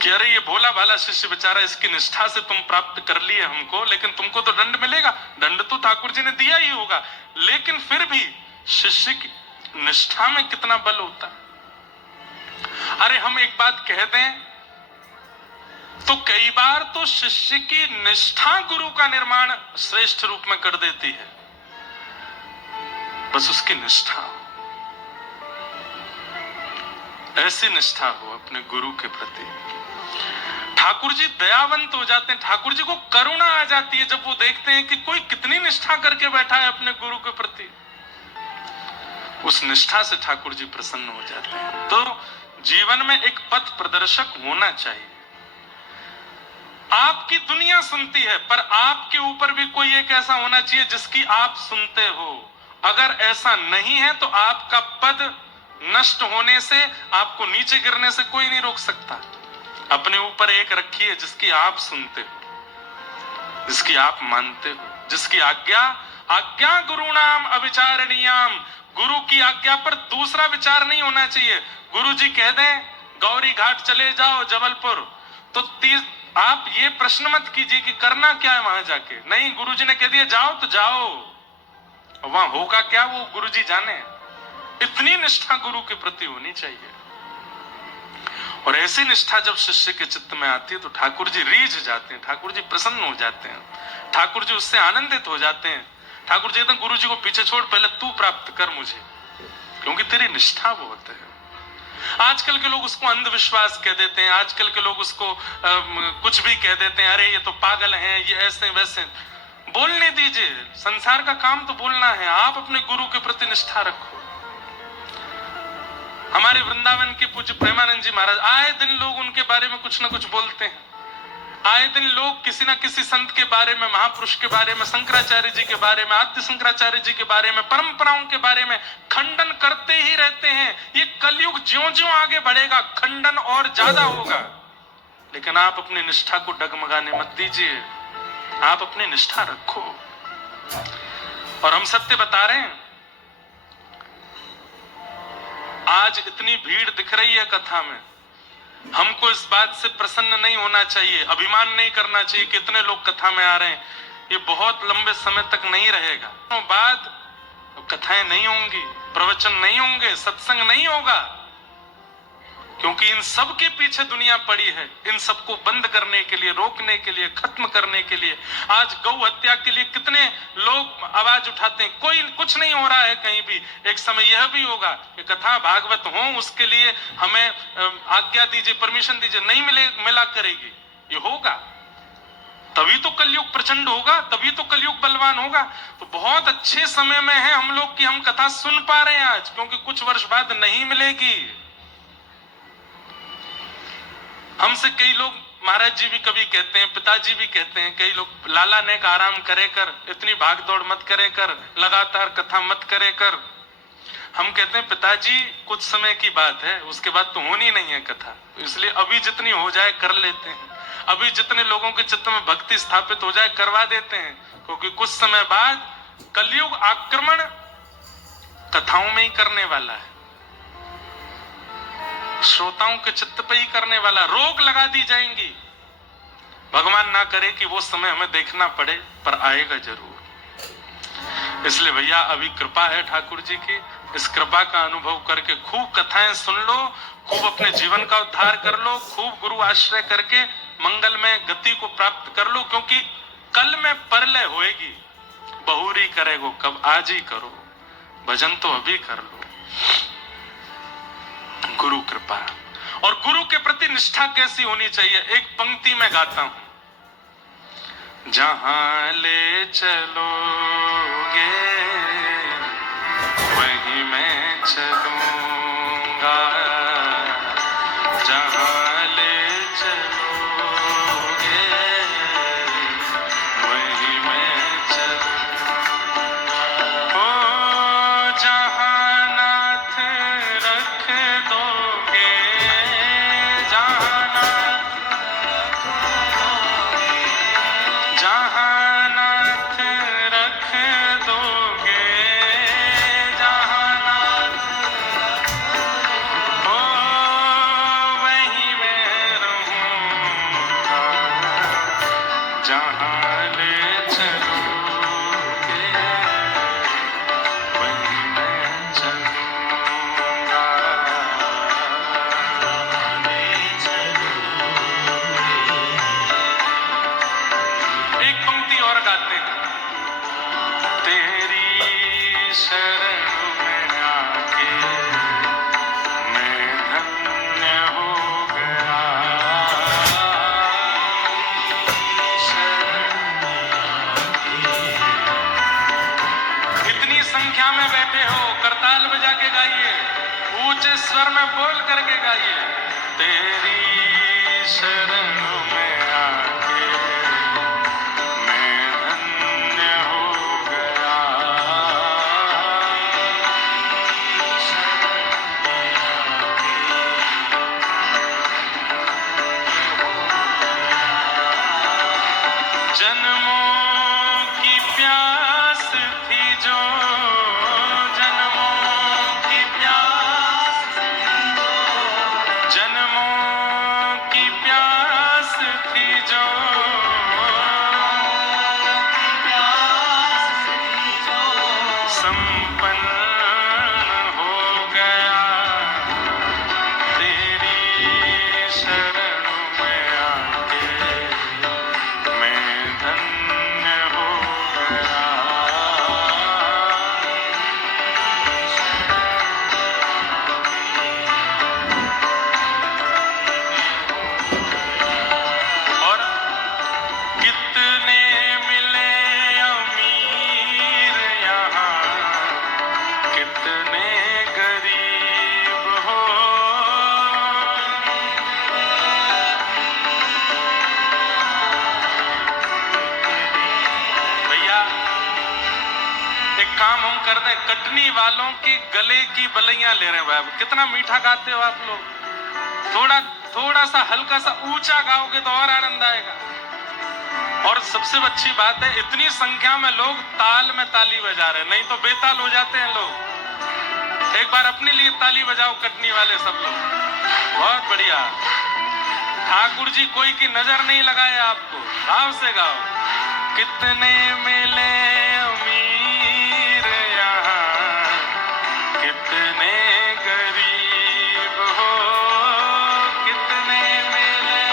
कि अरे ये भोला भाला शिष्य बेचारा, इसकी निष्ठा से तुम प्राप्त कर लिए हमको, लेकिन तुमको तो दंड मिलेगा। दंड तो ठाकुर जी ने दिया ही होगा, लेकिन फिर भी शिष्य की निष्ठा में कितना बल होता है। अरे हम एक बात कह दें तो कई बार तो शिष्य की निष्ठा गुरु का निर्माण श्रेष्ठ रूप में कर देती है, बस उसकी निष्ठा हो, ऐसी निष्ठा हो अपने गुरु के प्रति। ठाकुर जी दयावंत हो जाते हैं, ठाकुर जी को करुणा आ जाती है जब वो देखते हैं कि कोई कितनी निष्ठा करके बैठा है अपने गुरु के प्रति। उस निष्ठा से ठाकुर जी प्रसन्न हो जाते हैं। तो जीवन में एक पथ प्रदर्शक होना चाहिए। आपकी दुनिया सुनती है, पर आपके ऊपर भी कोई एक ऐसा होना चाहिए जिसकी आप सुनते हो। अगर ऐसा नहीं है तो आपका पद नष्ट होने से, आपको नीचे गिरने से कोई नहीं रोक सकता। अपने ऊपर एक रखिए जिसकी आप सुनते हो, जिसकी आप मानते हो, जिसकी आज्ञा गुरु नाम अविचारणीयाम। गुरु की आज्ञा पर दूसरा विचार नहीं होना चाहिए। गुरु जी कह दें गौरी घाट चले जाओ जबलपुर, तो आप ये प्रश्न मत कीजिए कि करना क्या है वहां जाके। नहीं, गुरु जी ने कह दिया जाओ तो जाओ, वहां होगा क्या वो गुरु जी जाने। इतनी निष्ठा गुरु के प्रति होनी चाहिए। और ऐसी निष्ठा जब शिष्य के चित्त में आती है तो ठाकुर जी रीझ जाते हैं, ठाकुर जी प्रसन्न हो जाते हैं, ठाकुर जी उससे आनंदित हो जाते हैं। ठाकुर जी कहते हैं गुरु जी को पीछे छोड़, पहले तू प्राप्त कर मुझे, क्योंकि तेरी निष्ठा बहुत है। आजकल के लोग उसको अंधविश्वास कह देते हैं, आजकल के लोग उसको कुछ भी कह देते हैं, अरे ये तो पागल हैं, ये ऐसे वैसे। बोलने दीजिए, संसार का काम तो बोलना है। आप अपने गुरु के प्रति निष्ठा रखो। हमारे वृंदावन के पूज्य प्रेमानंद जी महाराज, आए दिन लोग उनके बारे में कुछ ना कुछ बोलते हैं। आए दिन लोग किसी ना किसी संत के बारे में, महापुरुष के बारे में, शंकराचार्य जी के बारे में, आद्य शंकराचार्य जी के बारे में, परंपराओं के बारे में खंडन करते ही रहते हैं। ये कलयुग ज्यों-ज्यों आगे बढ़ेगा खंडन और ज्यादा होगा। लेकिन आप अपनी निष्ठा को डगमगाने मत दीजिए, आप अपनी निष्ठा रखो। और हम सत्य बता रहे हैं, आज इतनी भीड़ दिख रही है कथा में, हमको इस बात से प्रसन्न नहीं होना चाहिए, अभिमान नहीं करना चाहिए कि इतने लोग कथा में आ रहे हैं। ये बहुत लंबे समय तक नहीं रहेगा। तो बाद कथाएं नहीं होंगी, प्रवचन नहीं होंगे, सत्संग नहीं होगा, क्योंकि इन सब के पीछे दुनिया पड़ी है। इन सबको बंद करने के लिए, रोकने के लिए, खत्म करने के लिए। आज गौ हत्या के लिए कितने लोग आवाज उठाते हैं, कोई कुछ नहीं हो रहा है कहीं भी। एक समय यह भी होगा कि कथा भागवत हो, उसके लिए हमें आज्ञा दीजिए, परमिशन दीजिए, नहीं मिला करेगी। ये होगा तभी तो कलयुग प्रचंड होगा, तभी तो कलयुग बलवान होगा। तो बहुत अच्छे समय में है हम लोग कि हम कथा सुन पा रहे हैं आज, क्योंकि कुछ वर्ष बाद नहीं मिलेगी। हमसे कई लोग, महाराज जी भी कभी कहते हैं, पिताजी भी कहते हैं, कई लोग, लाला ने का आराम करे कर, इतनी भाग दौड़ मत करे कर, लगातार कथा मत करे कर। हम कहते हैं पिताजी कुछ समय की बात है, उसके बाद तो होनी नहीं है कथा, तो इसलिए अभी जितनी हो जाए कर लेते हैं। अभी जितने लोगों के चित्त में भक्ति स्थापित हो जाए करवा देते हैं, क्योंकि कुछ समय बाद कलयुग आक्रमण कथाओं में ही करने वाला है, श्रोताओं के चित्त पे ही करने वाला। रोक लगा दी जाएंगी। भगवान ना करे कि वो समय हमें देखना पड़े, पर आएगा जरूर। इसलिए भैया अभी कृपा है ठाकुर जी की, इस कृपा का अनुभव करके खूब कथाएं सुन लो, खूब अपने जीवन का उद्धार कर लो, खूब गुरु आश्रय करके मंगल में गति को प्राप्त कर लो, क्योंकि कल में परलय होएगी। बहुरी करेगो कब, आज ही करो, भजन तो अभी कर लो। गुरु कृपा। और गुरु के प्रति निष्ठा कैसी होनी चाहिए, एक पंक्ति में गाता हूं। जहां ले चलोगे वहीं मैं चलूंगा, जहां ले चलोगे वहीं मैं चलूंगा। ओ जहां नाथ रख दोगे, जहां नाथ रख दोगे, जहां नाथ हो वहीं मैं रहूंगा, जहां ले चलोगे वहीं मैं चलूंगा। एक पंक्ति और गाते हैं। तेरी शरण में आके मैं धन्य हो गया, इतनी संख्या में बैठे हो, करताल बजा के गाइए, ऊंचे स्वर में बोल करके गाइए। तेरी शरण में आके मैं धन्य हो गया, जन्मों की प्यास थी जो, जन्मों की प्यास, जन्मों की प्यास कर दें, कटनी वालों की गले की बलैया ले रहे हैं। कितना मीठा गाते हो आप लोग, थोड़ा सा हल्का सा ऊंचा गाओगे तो और आनंद आएगा। और सबसे अच्छी बात है, इतनी संख्या में लोग ताल में ताली बजा रहे हैं, नहीं तो बेताल हो जाते हैं लोग। एक बार अपने लिए ताली बजाओ कटनी वाले सब लोग, बहुत बढ़िया। ठाकुर जी कोई की नजर नहीं लगाए आपको, भाव से गाओ। कितने मिले अमीर यहाँ, कितने गरीब हो, कितने मिले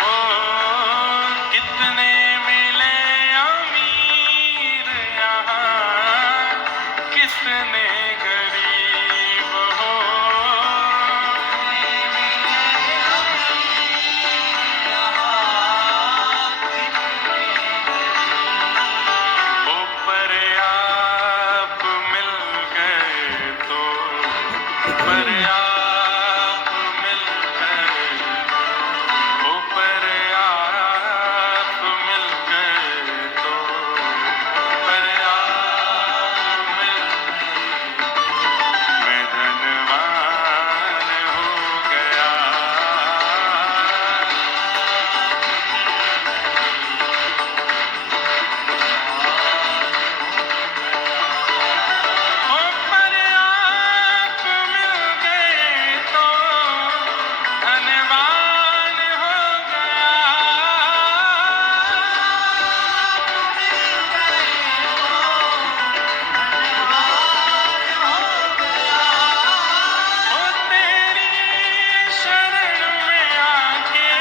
हो, कितने मिले अमीर यहाँ, कितने गरीब हो। ऊपर आप मिल गए तो, ऊपर आप मिल गए, ऊपर आप मिल गए तो, ऊपर आप मिल गए, मैं धनवान हो गया। ऊपर आप मिल गए तो धनवान हो गया। ओ तेरी शरण में आके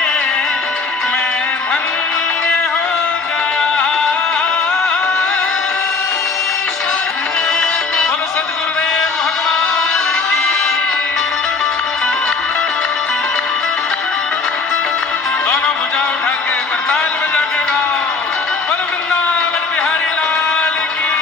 मैं धन्य हो गया। बोलो सद्गुरुदेव भगवान की। दोनों भुजा उठा के करताल बजा के गाओ, बोलो वृंदावन बिहारी लाल की।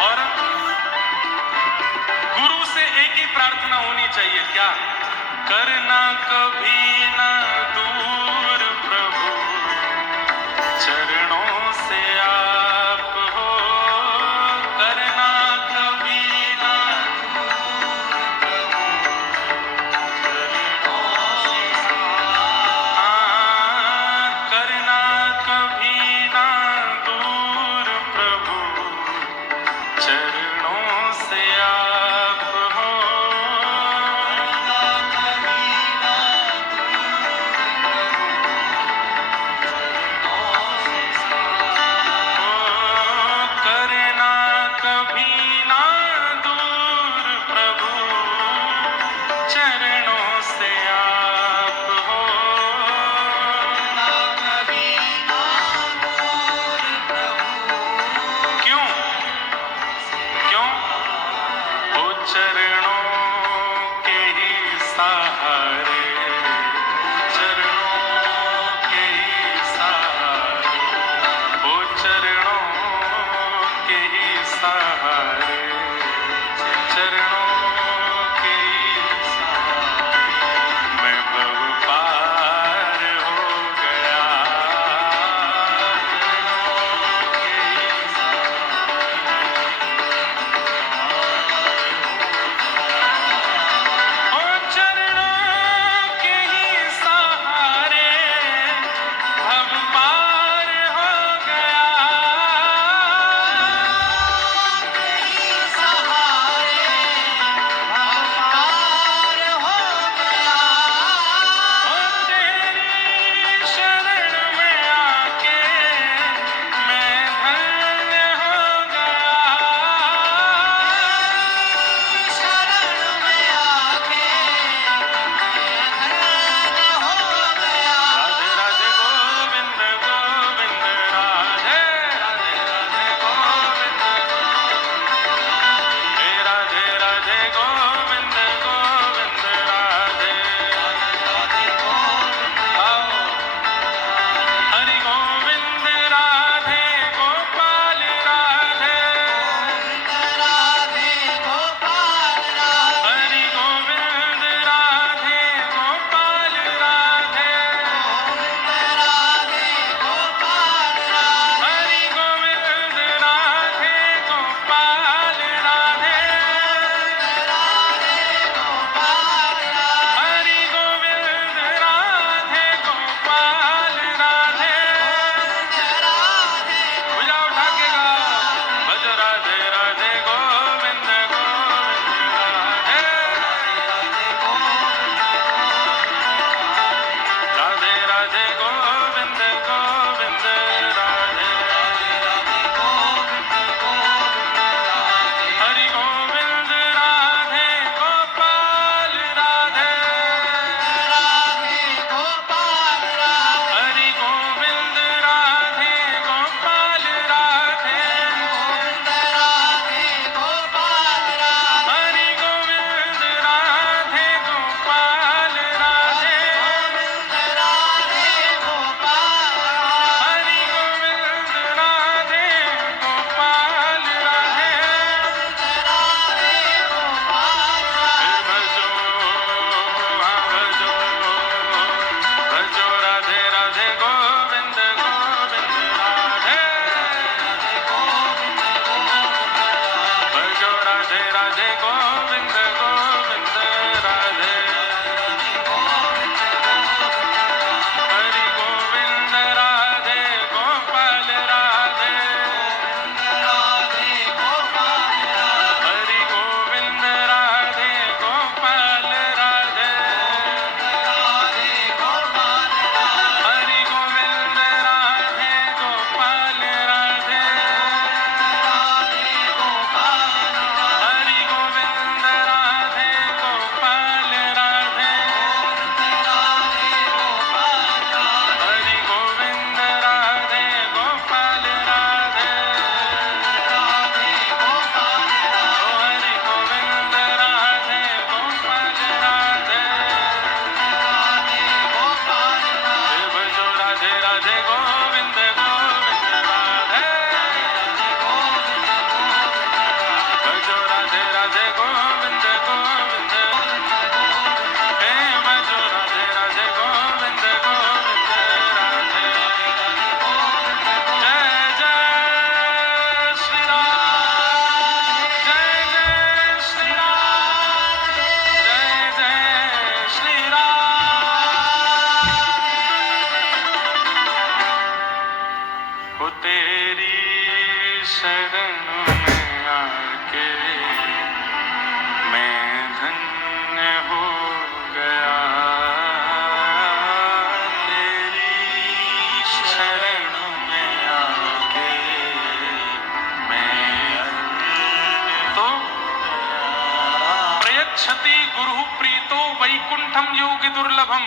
और गुरु से एक ही प्रार्थना होनी चाहिए, क्या? करना कभी ना दूर प्रभु, चरणों से आप हो। करना कभी ना करना कभी ना दूर प्रभु, चरणों से आप हो। करना कभी ना दूर प्रभु, चरणों से आप हो। क्यों क्यों? ओ चरणों के ही सहारे, चरणों के ही सहारे, ओ चरणों के ही सहारे, चरणों के ही सहारे। गुरु प्रीतो वैकुंठम योगी दुर्लभम।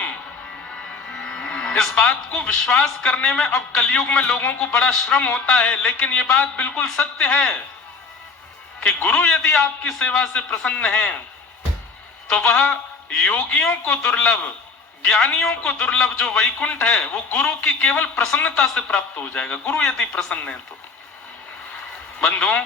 इस बात को विश्वास करने में अब कलयुग में लोगों को बड़ा श्रम होता है, लेकिन ये बात बिल्कुल सत्य है कि गुरु यदि आपकी सेवा से प्रसन्न हैं तो वह योगियों को दुर्लभ, ज्ञानियों को दुर्लभ जो वैकुंठ है वो गुरु की केवल प्रसन्नता से प्राप्त हो जाएगा, गुरु यदि प्रसन्न है तो। बंधुओं,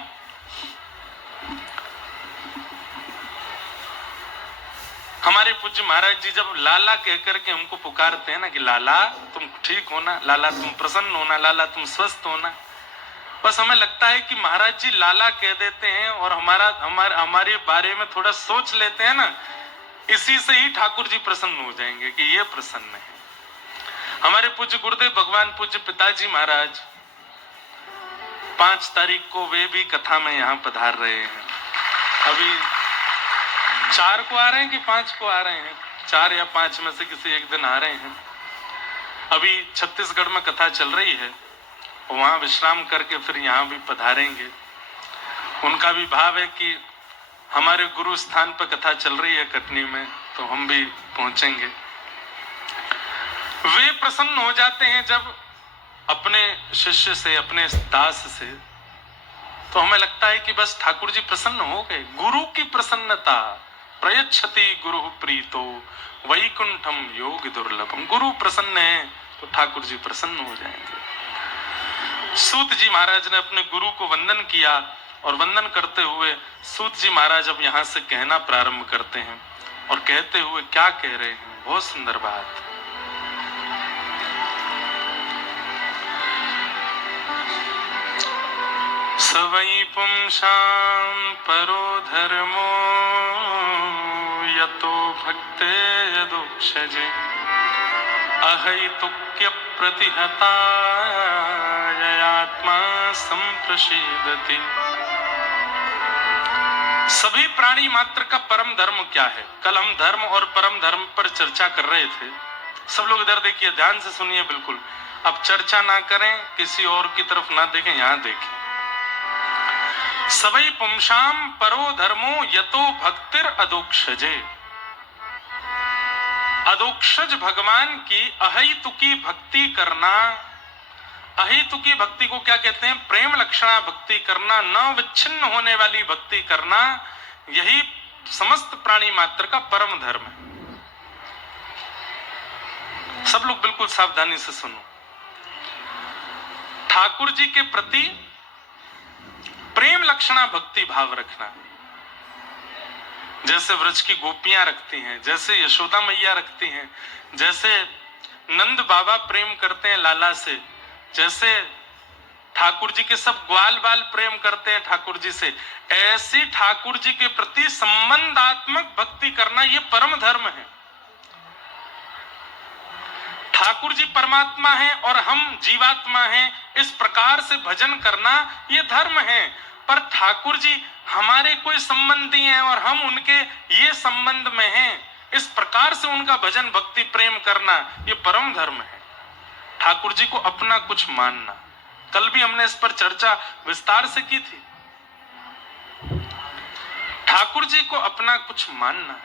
हमारे पूज्य महाराज जी जब लाला कहकर के हमको पुकारते हैं ना कि लाला तुम ठीक होना, लाला तुम प्रसन्न होना, लाला तुम स्वस्थ होना, बस हमें लगता है कि महाराज जी लाला कह देते हैं और हमारे बारे में थोड़ा सोच लेते हैं ना, इसी से ही ठाकुर जी प्रसन्न हो जाएंगे कि ये प्रसन्न है। हमारे पूज्य गुरुदेव भगवान पूज्य पिताजी महाराज 5 तारीख को वे भी कथा में यहाँ पधार रहे हैं। अभी 4 को आ रहे हैं कि 5 को आ रहे हैं, 4 या 5 में से किसी एक दिन आ रहे हैं। अभी छत्तीसगढ़ में कथा चल रही है, वहां विश्राम करके फिर यहाँ भी पधारेंगे। उनका भी भाव है कि हमारे गुरु स्थान पर कथा चल रही है कटनी में, तो हम भी पहुंचेंगे। वे प्रसन्न हो जाते हैं जब अपने शिष्य से, अपने दास से, तो हमें लगता है कि बस ठाकुर जी प्रसन्न हो गए। गुरु की प्रसन्नता, प्रयच्छति गुरु प्रीतो वैकुंठम योग दुर्लभम। गुरु प्रसन्न है तो ठाकुर जी प्रसन्न हो जाएंगे। सूत जी महाराज ने अपने गुरु को वंदन किया और वंदन करते हुए सूत जी महाराज अब यहां से कहना प्रारंभ करते हैं और कहते हुए क्या कह रहे हैं, बहुत सुंदर बात। सवै पुंसां परो धर्मो यतो भक्ते यदुक्षजे अहैतुक्य प्रतिहता आत्मा संप्रसीदति। सभी प्राणी मात्र का परम धर्म क्या है? कल हम धर्म और परम धर्म पर चर्चा कर रहे थे। सब लोग इधर देखिए, ध्यान से सुनिए बिल्कुल। अब चर्चा ना करें, किसी और की तरफ ना देखें, यहां देखें। सवै पुंसाम परो धर्मो यतो भक्तिर अदोक्षजे। अदोक्षज भगवान की अहेतुकी भक्ति करना। अहेतुकी भक्ति को क्या कहते हैं? प्रेम लक्षणा भक्ति करना, न विच्छिन्न होने वाली भक्ति करना, यही समस्त प्राणी मात्र का परम धर्म है। सब लोग बिल्कुल सावधानी से सुनो। ठाकुर जी के प्रति प्रेम लक्षणा भक्ति भाव रखना, जैसे व्रज की गोपियां रखती हैं, जैसे यशोदा मैया रखती हैं, जैसे नंद बाबा प्रेम करते हैं लाला से, जैसे ठाकुर जी के सब ग्वाल बाल प्रेम करते हैं ठाकुर जी से, ऐसी ठाकुर जी के प्रति संबंधात्मक भक्ति करना ये परम धर्म है। ठाकुर जी परमात्मा हैं और हम जीवात्मा हैं, इस प्रकार से भजन करना ये धर्म है। पर ठाकुर जी हमारे कोई संबंधी हैं और हम उनके ये संबंध में हैं, इस प्रकार से उनका भजन भक्ति प्रेम करना ये परम धर्म है। ठाकुर जी को अपना कुछ मानना, कल भी हमने इस पर चर्चा विस्तार से की थी। ठाकुर जी को अपना कुछ मानना।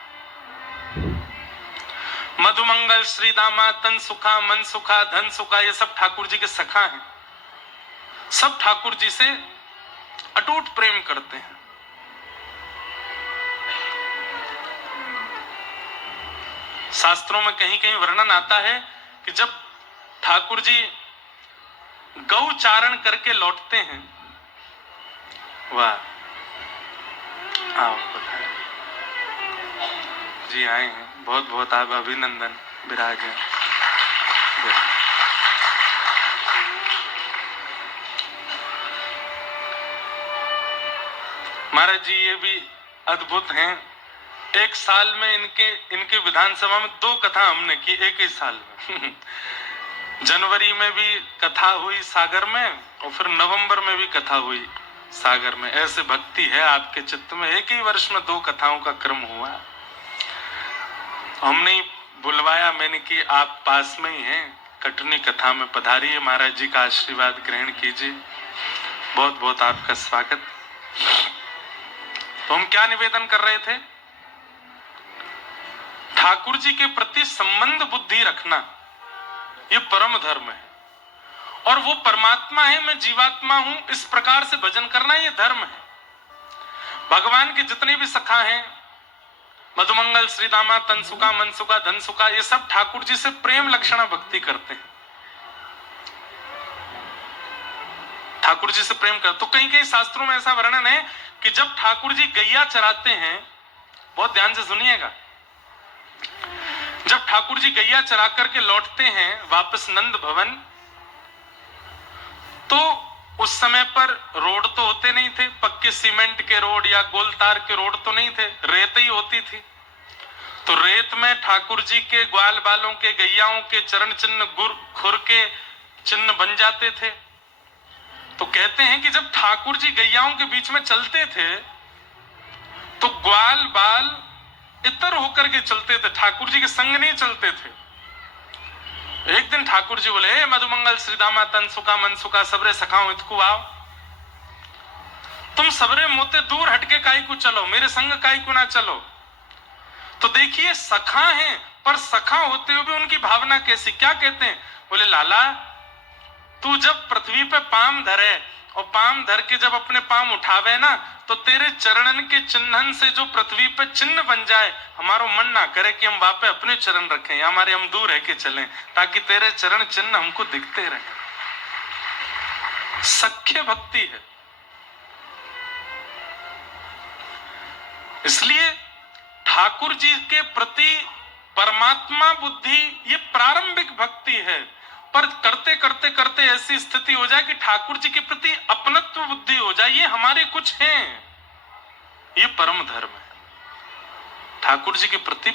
मधुमंगल, श्रीदामा, तन सुखा, मन सुखा, धन सुखा, ये सब ठाकुर जी के सखा हैं। सब ठाकुर जी से अटूट प्रेम करते हैं। शास्त्रों में कहीं कहीं वर्णन आता है कि जब ठाकुर जी गौ चारण करके लौटते हैं, वाह, आओ जी आए हैं, बहुत बहुत आप अभिनंदन, विराजे। महाराज जी ये भी अद्भुत हैं। एक साल में इनके विधानसभा में 2 कथा हमने की, एक ही साल में। जनवरी में भी कथा हुई सागर में और फिर नवंबर में भी कथा हुई सागर में। ऐसे भक्ति है आपके चित्त में, एक ही वर्ष में 2 कथाओं का क्रम हुआ। हमने बुलवाया, मैंने कि आप पास में ही हैं, कटनी कथा में पधारिए, महाराज जी का आशीर्वाद ग्रहण कीजिए। बहुत बहुत आपका स्वागत। तो हम क्या निवेदन कर रहे थे? ठाकुर जी के प्रति संबंध बुद्धि रखना ये परम धर्म है। और वो परमात्मा है, मैं जीवात्मा हूं, इस प्रकार से भजन करना ये धर्म है। भगवान के जितने भी सखा हैं, मधुमंगल, श्रीदामा, तनसुका, मनसुका, धनसुका, ये सब ठाकुर जी से प्रेम लक्षणा भक्ति करते हैं, ठाकुर जी से प्रेम कर। तो कहीं कहीं शास्त्रों में ऐसा वर्णन है कि जब ठाकुर जी गैया चराते हैं, बहुत ध्यान से सुनिएगा, जब ठाकुर जी गैया चरा करके लौटते हैं वापस नंद भवन, तो उस समय पर रोड तो होते नहीं थे, पक्के सीमेंट के रोड या गोल तार के रोड तो नहीं थे, रेत ही होती थी। तो रेत में ठाकुर जी के ग्वाल बालों के, गैयाओं के चरण चिन्ह, खुर के चिन्ह बन जाते थे। तो कहते हैं कि जब ठाकुर जी गैयाओं के बीच में चलते थे तो ग्वाल बाल इतर होकर के चलते थे, ठाकुर जी के संग नहीं चलते थे। एक दिन ठाकुर जी बोले, मधुमंगल, श्रीदामा, तनसुका, मनसुका, सबरे सखाओ इतकु आओ, तुम सबरे मोते दूर हटके काई को चलो, मेरे संग काई को ना चलो। तो देखिए सखा हैं, पर सखा होते हुए भी उनकी भावना कैसी, क्या कहते हैं, बोले लाला तू जब पृथ्वी पे पाम धरे और पाम धर के जब अपने पाम उठावे ना, तो तेरे चरणन के चिन्हन से जो पृथ्वी पे चिन्ह बन जाए, हमारो मन ना करे कि हम वहां पे अपने चरण रखें या हमारे हम दूर रह के चलें, ताकि तेरे चरण चिन्ह हमको दिखते रहे। सख्य भक्ति है। इसलिए ठाकुर जी के प्रति परमात्मा बुद्धि ये प्रारंभिक भक्ति है, पर करते करते करते ऐसी स्थिति हो जाए कि ठाकुर जी के प्रति अपनत्व बुद्धि हो जाए, ये हमारे कुछ हैं, ये परम धर्म है ठाकुर जी के प्रति।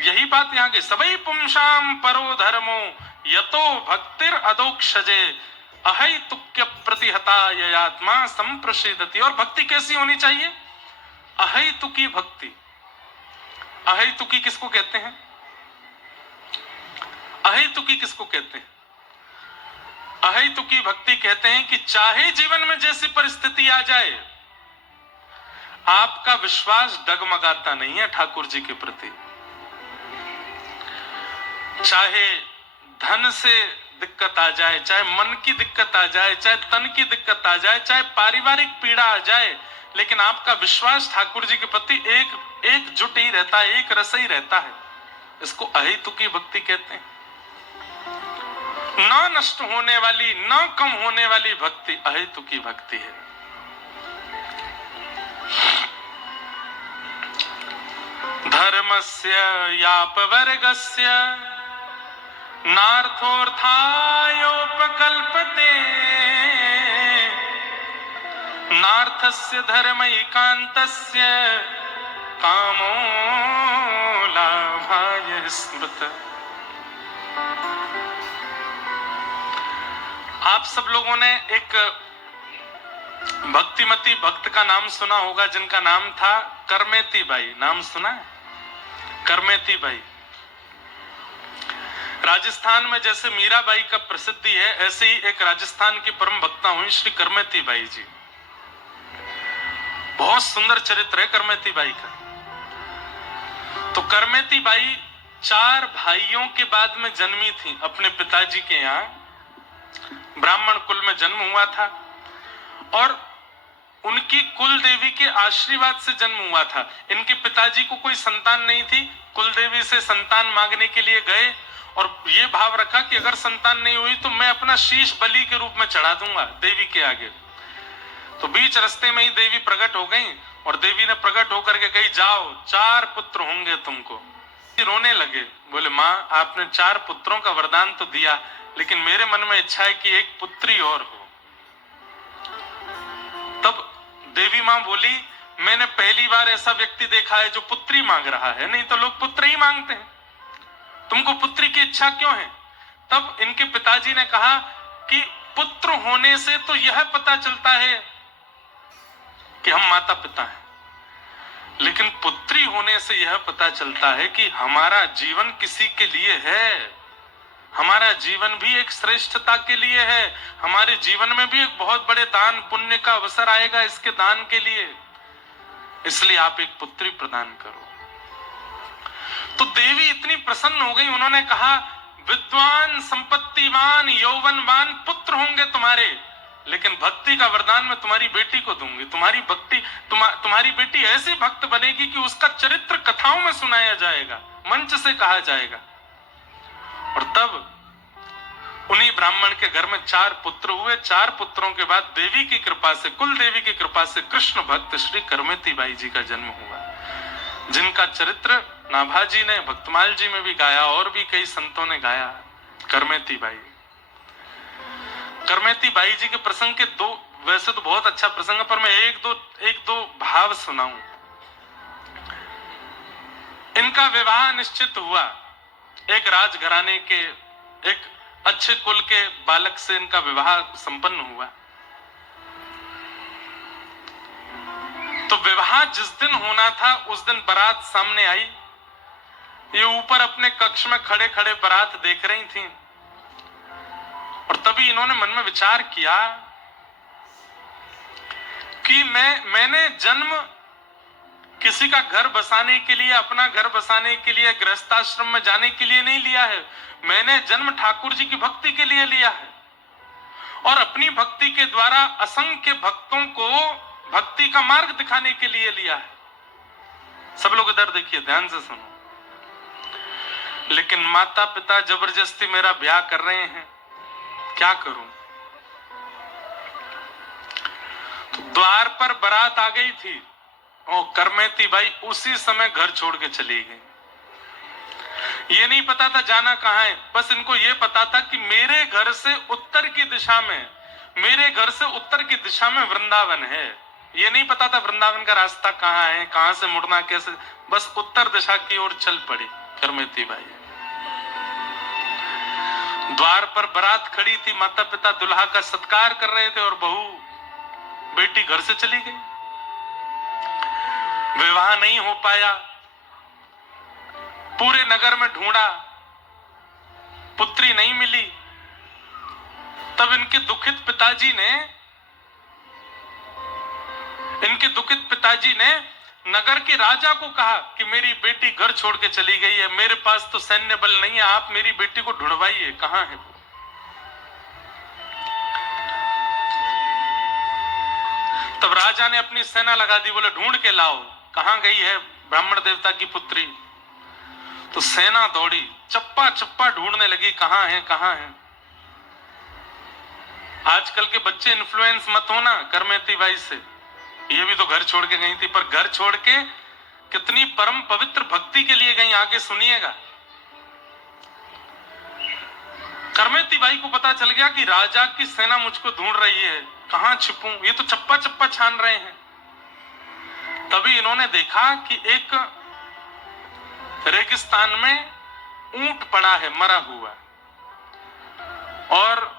यही बात यहाँ के सबई पुंसाम परो धर्मो यतो भक्तिर अदोक्षजे अहै तुक्य प्रतिहता ययात्मा संप्रसिद्धति। और भक्ति कैसी होनी चाहिए, अहै तुकी भक्ति। अहै तुकी किसको कहते हैं, अहै तुकी किसको कहते हैं, अहै तुकी भक्ति कहते हैं कि चाहे जीवन में जैसी परिस्थिति आ जाए, आपका विश्वास डगमगाता नहीं है ठाकुर जी के प्रति। चाहे धन से दिक्कत आ जाए, चाहे मन की दिक्कत आ जाए, चाहे तन की दिक्कत आ जाए, चाहे पारिवारिक पीड़ा आ जाए, लेकिन आपका विश्वास ठाकुर जी के प्रति एकजुट ही रहता है, एक रस ही रहता है। इसको अहेतुकी भक्ति कहते हैं। न नष्ट होने वाली, न कम होने वाली भक्ति अहेतुकी भक्ति है। धर्मस्य यापवर्गस्य नार्थोऽर्थायोपकल्पते नार्थस्य धर्मैकान्तस्य कामो लाभाय स्मृत। आप सब लोगों ने एक भक्तिमती भक्त का नाम सुना होगा, जिनका नाम था करमेती बाई। नाम सुना है, करमेती बाई। राजस्थान में जैसे मीराबाई का प्रसिद्धि है, ऐसे ही एक राजस्थान की परम भक्ता हुई श्री करमेती बाई जी। बहुत सुंदर चरित्र है करमेती बाई का। तो करमेती बाई 4 भाइयों के बाद में जन्मी थी अपने पिताजी के यहाँ। ब्राह्मण कुल में जन्म हुआ था और उनकी कुल देवी के आशीर्वाद से जन्म हुआ था। इनके पिताजी को कोई संतान नहीं थी, कुल देवी से संतान मांगने के लिए गए और ये भाव रखा कि अगर संतान नहीं हुई तो मैं अपना शीश बलि के रूप में चढ़ा दूंगा देवी के आगे। तो बीच रास्ते में ही देवी प्रकट हो गई और देवी ने प्रकट होकर के कही, जाओ 4 पुत्र होंगे तुमको। रोने लगे, बोले माँ आपने 4 पुत्रों का वरदान तो दिया, लेकिन मेरे मन में इच्छा है कि एक पुत्री और हो। तब देवी मां बोली, मैंने पहली बार ऐसा व्यक्ति देखा है जो पुत्री मांग रहा है, नहीं तो लोग पुत्र ही मांगते हैं, तुमको पुत्री की इच्छा क्यों है? तब इनके पिताजी ने कहा कि पुत्र होने से तो यह पता चलता है कि हम माता पिता हैं, लेकिन पुत्री होने से यह पता चलता है कि हमारा जीवन किसी के लिए है, हमारा जीवन भी एक श्रेष्ठता के लिए है, हमारे जीवन में भी एक बहुत बड़े दान पुण्य का अवसर आएगा इसके दान के लिए, इसलिए आप एक पुत्री प्रदान करो। तो देवी इतनी प्रसन्न हो गई, उन्होंने कहा विद्वान, संपत्तिवान, यौवनवान पुत्र होंगे तुम्हारे, लेकिन भक्ति का वरदान मैं तुम्हारी बेटी को दूंगी। तुम्हारी भक्ति, तुम्हारी बेटी ऐसी भक्त बनेगी कि उसका चरित्र कथाओं में सुनाया जाएगा, मंच से कहा जाएगा। और तब उन्हीं ब्राह्मण के घर में 4 पुत्र हुए। 4 पुत्रों के बाद देवी की कृपा से, कुल देवी की कृपा से कृष्ण भक्त श्री करमेती बाई जी का जन्म हुआ, जिनका चरित्र नाभाजी ने भक्तमाल जी में भी गाया और भी कई संतों ने गाया। करमेती बाई, करमेती बाई जी के प्रसंग के 2, वैसे तो बहुत अच्छा प्रसंग है, पर मैं एक दो भाव सुनाऊं। इनका विवाह निश्चित हुआ, एक राजघराने के, एक अच्छे कुल के बालक से इनका विवाह संपन्न हुआ। तो विवाह जिस दिन होना था उस दिन बारात सामने आई। ये ऊपर अपने कक्ष में खड़े खड़े बारात देख रही थी, और तभी इन्होंने मन में विचार किया कि मैंने जन्म किसी का घर बसाने के लिए, अपना घर बसाने के लिए, गृहस्थाश्रम में जाने के लिए नहीं लिया है। मैंने जन्म ठाकुर जी की भक्ति के लिए लिया है, और अपनी भक्ति के द्वारा असंख्य भक्तों को भक्ति का मार्ग दिखाने के लिए लिया है। सब लोग इधर देखिए, ध्यान से सुनो। लेकिन माता पिता जबरदस्ती मेरा ब्याह कर रहे हैं, क्या करूं? तो द्वार पर बारात आ गई थी, और करमेती बाई उसी समय घर छोड़ के चली गई। ये नहीं पता था जाना कहां है, बस इनको ये पता था कि मेरे घर से उत्तर की दिशा में, मेरे घर से उत्तर की दिशा में वृंदावन है। ये नहीं पता था वृंदावन का रास्ता कहां है, कहां से मुड़ना, कैसे, बस उत्तर दिशा की ओर चल पड़ी करमेती बाई। द्वार पर बारात खड़ी थी, माता पिता दुल्हा का सत्कार कर रहे थे, और बहू बेटी घर से चली गई। विवाह नहीं हो पाया, पूरे नगर में ढूंढा, पुत्री नहीं मिली। तब इनके दुखित पिताजी ने नगर के राजा को कहा कि मेरी बेटी घर छोड़ के चली गई है, मेरे पास तो सैन्य बल नहीं है, आप मेरी बेटी को ढूंढवाइए, कहां है वो? तब राजा ने अपनी सेना लगा दी, बोले ढूंढ के लाओ, कहां गई है ब्राह्मण देवता की पुत्री? तो सेना दौड़ी, चप्पा चप्पा ढूंढने लगी, कहां है, कहां है। आजकल के बच्चे इन्फ्लुएंस मत होना करमेती बाई से, ये भी तो घर छोड़ के गई थी, पर घर छोड़ के कितनी परम पवित्र भक्ति के लिए गई, आगे सुनिएगा। करमेती बाई को पता चल गया कि राजा की सेना मुझको ढूंढ रही है, कहां छिपूं, ये तो चप्पा चप्पा छान रहे हैं। तभी इन्होंने देखा कि एक रेगिस्तान में ऊंट पड़ा है मरा हुआ, और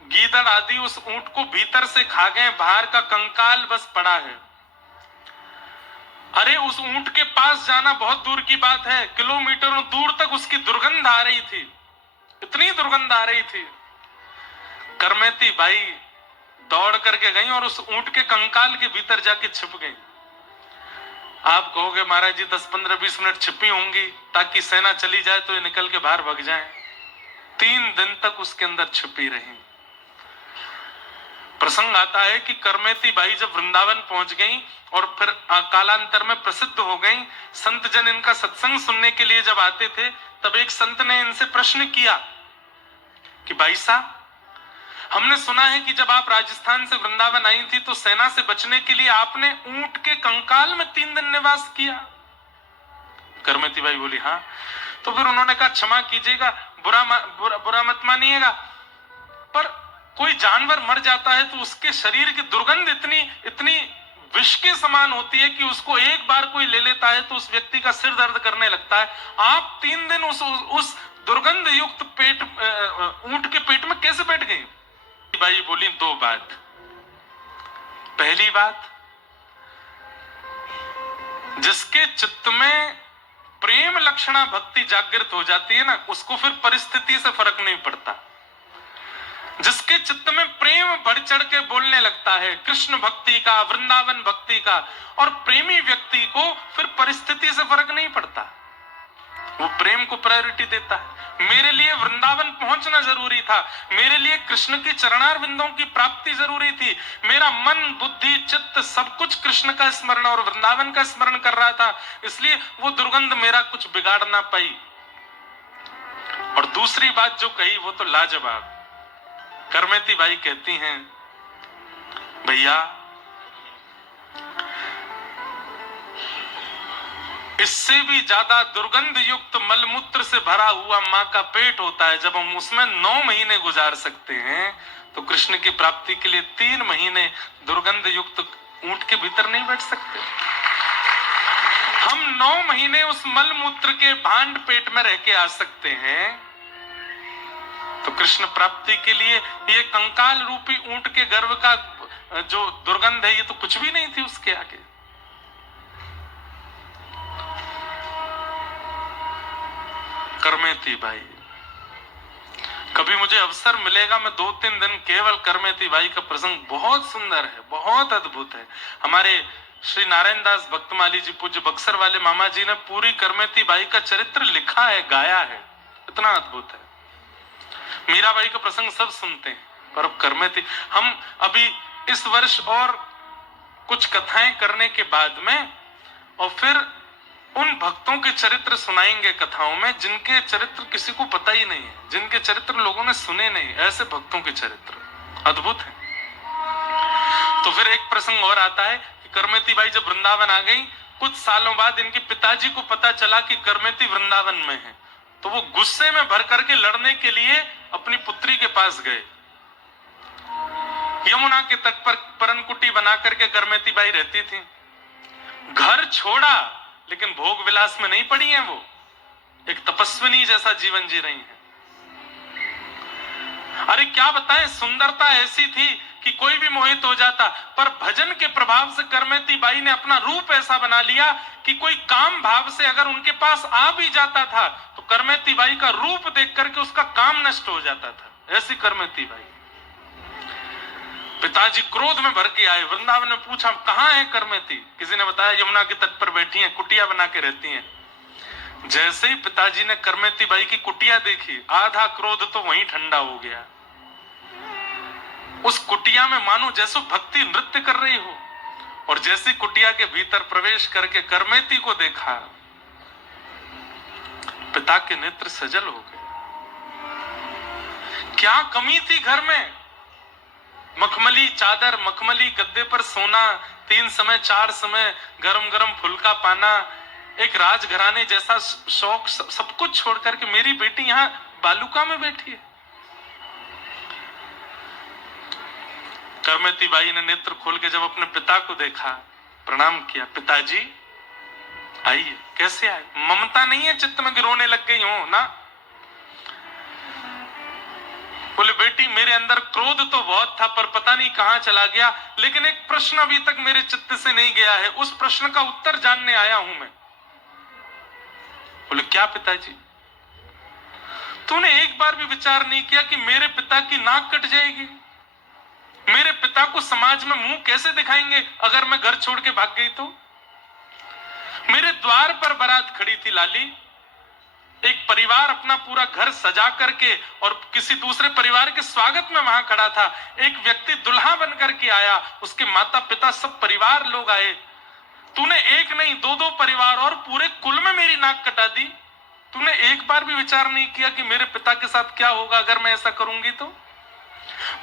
गीदड़ आदि उस ऊंट को भीतर से खा गए, बाहर का कंकाल बस पड़ा है। अरे उस ऊंट के पास जाना बहुत दूर की बात है, किलोमीटरों दूर तक उसकी दुर्गंध आ रही थी, इतनी दुर्गंध आ रही थी। करमेती बाई दौड़ करके गई और उस ऊंट के कंकाल के भीतर जाके छिप गई। आप कहोगे महाराज जी 10-15-20 मिनट छिपी होंगी ताकि सेना चली जाए तो ये निकल के बाहर भाग जाए। 3 दिन तक उसके अंदर छिपी रही। प्रसंग आता है कि करमेती बाई जब वृंदावन पहुंच गई और फिर कालांतर में प्रसिद्ध हो गई, संत जन इनका सत्संग सुनने के लिए जब आते थे, तब एक संत ने इनसे प्रश्न किया कि भाई साहब, हमने सुना है कि जब आप राजस्थान से वृंदावन आई थी तो सेना से बचने के लिए आपने ऊंट के कंकाल में 3 दिन निवास किया। करमेती बाई बोली हाँ। तो फिर उन्होंने कहा क्षमा कीजिएगा, बुरा मत मानिएगा, पर कोई जानवर मर जाता है तो उसके शरीर की दुर्गंध इतनी विष के समान होती है कि उसको एक बार कोई ले लेता है तो उस व्यक्ति का सिर दर्द करने लगता है। आप 3 दिन उस दुर्गंध युक्त ऊंट के पेट में कैसे बैठ गई? बाई बोली 2 बात। पहली बात, जिसके चित्त में प्रेम लक्षणा भक्ति जागृत हो जाती है ना, उसको फिर परिस्थिति से फर्क नहीं पड़ता। जिसके चित्त में प्रेम बढ़ चढ़ के बोलने लगता है कृष्ण भक्ति का, वृंदावन भक्ति का, और प्रेमी व्यक्ति को फिर परिस्थिति से फर्क नहीं पड़ता। वो प्रेम को प्रायोरिटी देता है। मेरे लिए वृंदावन पहुंचना जरूरी था, मेरे लिए कृष्ण की चरणार बिंदों की प्राप्ति जरूरी थी। मेरा मन बुद्धि चित्त सब कुछ कृष्ण का स्मरण और वृंदावन का स्मरण कर रहा था, इसलिए वो दुर्गंध मेरा कुछ बिगाड़ ना पाई। और दूसरी बात जो कही वो तो लाजवाब। करमेती बाई कहती हैं, भैया इससे भी ज्यादा दुर्गंध युक्त मलमूत्र से भरा हुआ मां का पेट होता है। जब हम उसमें 9 महीने गुजार सकते हैं तो कृष्ण की प्राप्ति के लिए 3 महीने दुर्गंध युक्त ऊंट के भीतर नहीं बैठ सकते। हम 9 महीने उस मलमूत्र के भांड पेट में रह के आ सकते हैं, तो कृष्ण प्राप्ति के लिए ये कंकाल रूपी ऊंट के गर्भ का जो दुर्गंध है ये तो कुछ भी नहीं थी उसके आगे। करमेती बाई, कभी मुझे अवसर मिलेगा मैं 2-3 दिन केवल करमेती बाई का प्रसंग, बहुत सुंदर है, बहुत अद्भुत है। हमारे श्री नारायण दास भक्तमाली जी पूज्य बक्सर वाले मामा जी ने पूरी करमेती बाई का चरित्र लिखा है, गाया है, इतना अद्भुत है। मीराबाई का प्रसंग सब सुनते हैं, पर अब करमेती, हम अभी इस वर्ष और कुछ कथाएं करने के बाद में और फिर उन भक्तों के चरित्र सुनाएंगे कथाओं में जिनके चरित्र किसी को पता ही नहीं है, जिनके चरित्र लोगों ने सुने नहीं, ऐसे भक्तों के चरित्र अद्भुत हैं। तो फिर एक प्रसंग और आता है कि करमेती बाई जब वृंदावन आ गई, कुछ सालों बाद इनके पिताजी को पता चला कि करमेती वृंदावन में है, तो वो गुस्से में भर करके लड़ने के लिए अपनी पुत्री के पास गए। यमुना के तट पर परनकुटी बना करके करमेती बाई रहती थी। घर छोड़ा लेकिन भोग विलास में नहीं पड़ी हैं, वो एक तपस्विनी जैसा जीवन जी रही हैं। अरे क्या बताएं, सुंदरता ऐसी थी कि कोई भी मोहित हो जाता, पर भजन के प्रभाव से करमेती बाई ने अपना रूप ऐसा बना लिया कि कोई काम भाव से अगर उनके पास आ भी जाता था तो करमेती बाई का रूप देख करके उसका काम नष्ट हो जाता था। ऐसी करमेती बाई। पिताजी क्रोध में भर के आए, वृंदावन में पूछा कहां है करमेती, किसी ने बताया यमुना के तट पर बैठी हैं, कुटिया बना के रहती हैं। जैसे ही पिताजी ने करमेती बाई की कुटिया देखी, आधा क्रोध तो वहीं ठंडा हो गया। उस कुटिया में मानो जैसे भक्ति नृत्य कर रही हो, और जैसी कुटिया के भीतर प्रवेश करके करमेती को देखा, पिता के नेत्र सजल हो गए। क्या कमी थी घर में? मखमली चादर, मखमली गद्दे पर सोना, 3 समय 4 समय गरम गरम फुल्का पाना, एक राजघराने जैसा शौक, सब कुछ छोड़ करके मेरी बेटी यहां बालुका में बैठी है। करमेती बाई ने नेत्र खोल के जब अपने पिता को देखा, प्रणाम किया, पिताजी आइए। कैसे आए? ममता नहीं है चित्त में कि रोने लग गई हो ना? बोले बेटी मेरे अंदर क्रोध तो बहुत था पर पता नहीं कहां चला गया, लेकिन एक प्रश्न अभी तक मेरे चित्त से नहीं गया है, उस प्रश्न का उत्तर जानने आया हूं मैं। बोले क्या पिताजी? तूने एक बार भी विचार नहीं किया कि मेरे पिता की नाक कट जाएगी, मेरे पिता को समाज में मुंह कैसे दिखाएंगे अगर मैं घर छोड़ के भाग गई तो? मेरे द्वार पर बारात खड़ी थी लाली, एक परिवार अपना पूरा घर सजा करके और किसी दूसरे परिवार के स्वागत में वहां खड़ा था। एक व्यक्ति दुल्हा बनकर के आया, उसके माता पिता सब परिवार लोग आए। तूने एक नहीं 2-2 परिवार और पूरे कुल में मेरी नाक कटा दी। तूने एक बार भी विचार नहीं किया कि मेरे पिता के साथ क्या होगा अगर मैं ऐसा करूंगी तो?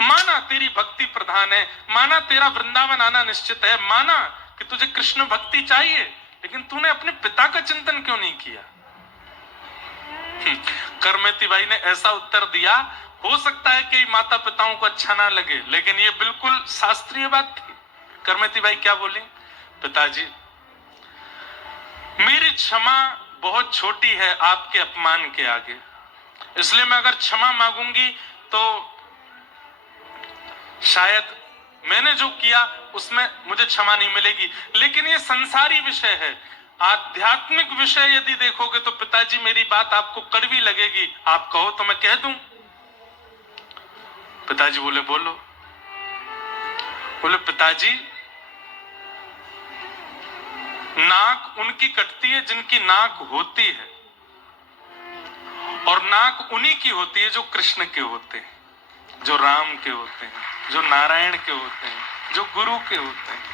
माना तेरी भक्ति प्रधान है, माना तेरा वृंदावन आना निश्चित है, माना कि तुझे कृष्ण भक्ति चाहिए, लेकिन तूने अपने पिता का चिंतन क्यों नहीं किया? करमेती बाई ने ऐसा उत्तर दिया, हो सकता है कि माता पिताओं को अच्छा ना लगे, लेकिन ये बिल्कुल शास्त्रीय बात थी। करमेती बाई क्या बोली? पिताजी मेरी क्षमा बहुत छोटी है आपके अपमान के आगे, इसलिए मैं अगर क्षमा मांगूंगी तो शायद मैंने जो किया उसमें मुझे क्षमा नहीं मिलेगी, लेकिन ये संसारी विषय है। आध्यात्मिक विषय यदि देखोगे तो पिताजी मेरी बात आपको कड़वी लगेगी, आप कहो तो मैं कह दूं। पिताजी बोले बोलो। बोले पिताजी नाक उनकी कटती है जिनकी नाक होती है, और नाक उन्हीं की होती है जो कृष्ण के होते हैं, जो राम के होते हैं, जो नारायण के होते हैं, जो गुरु के होते हैं।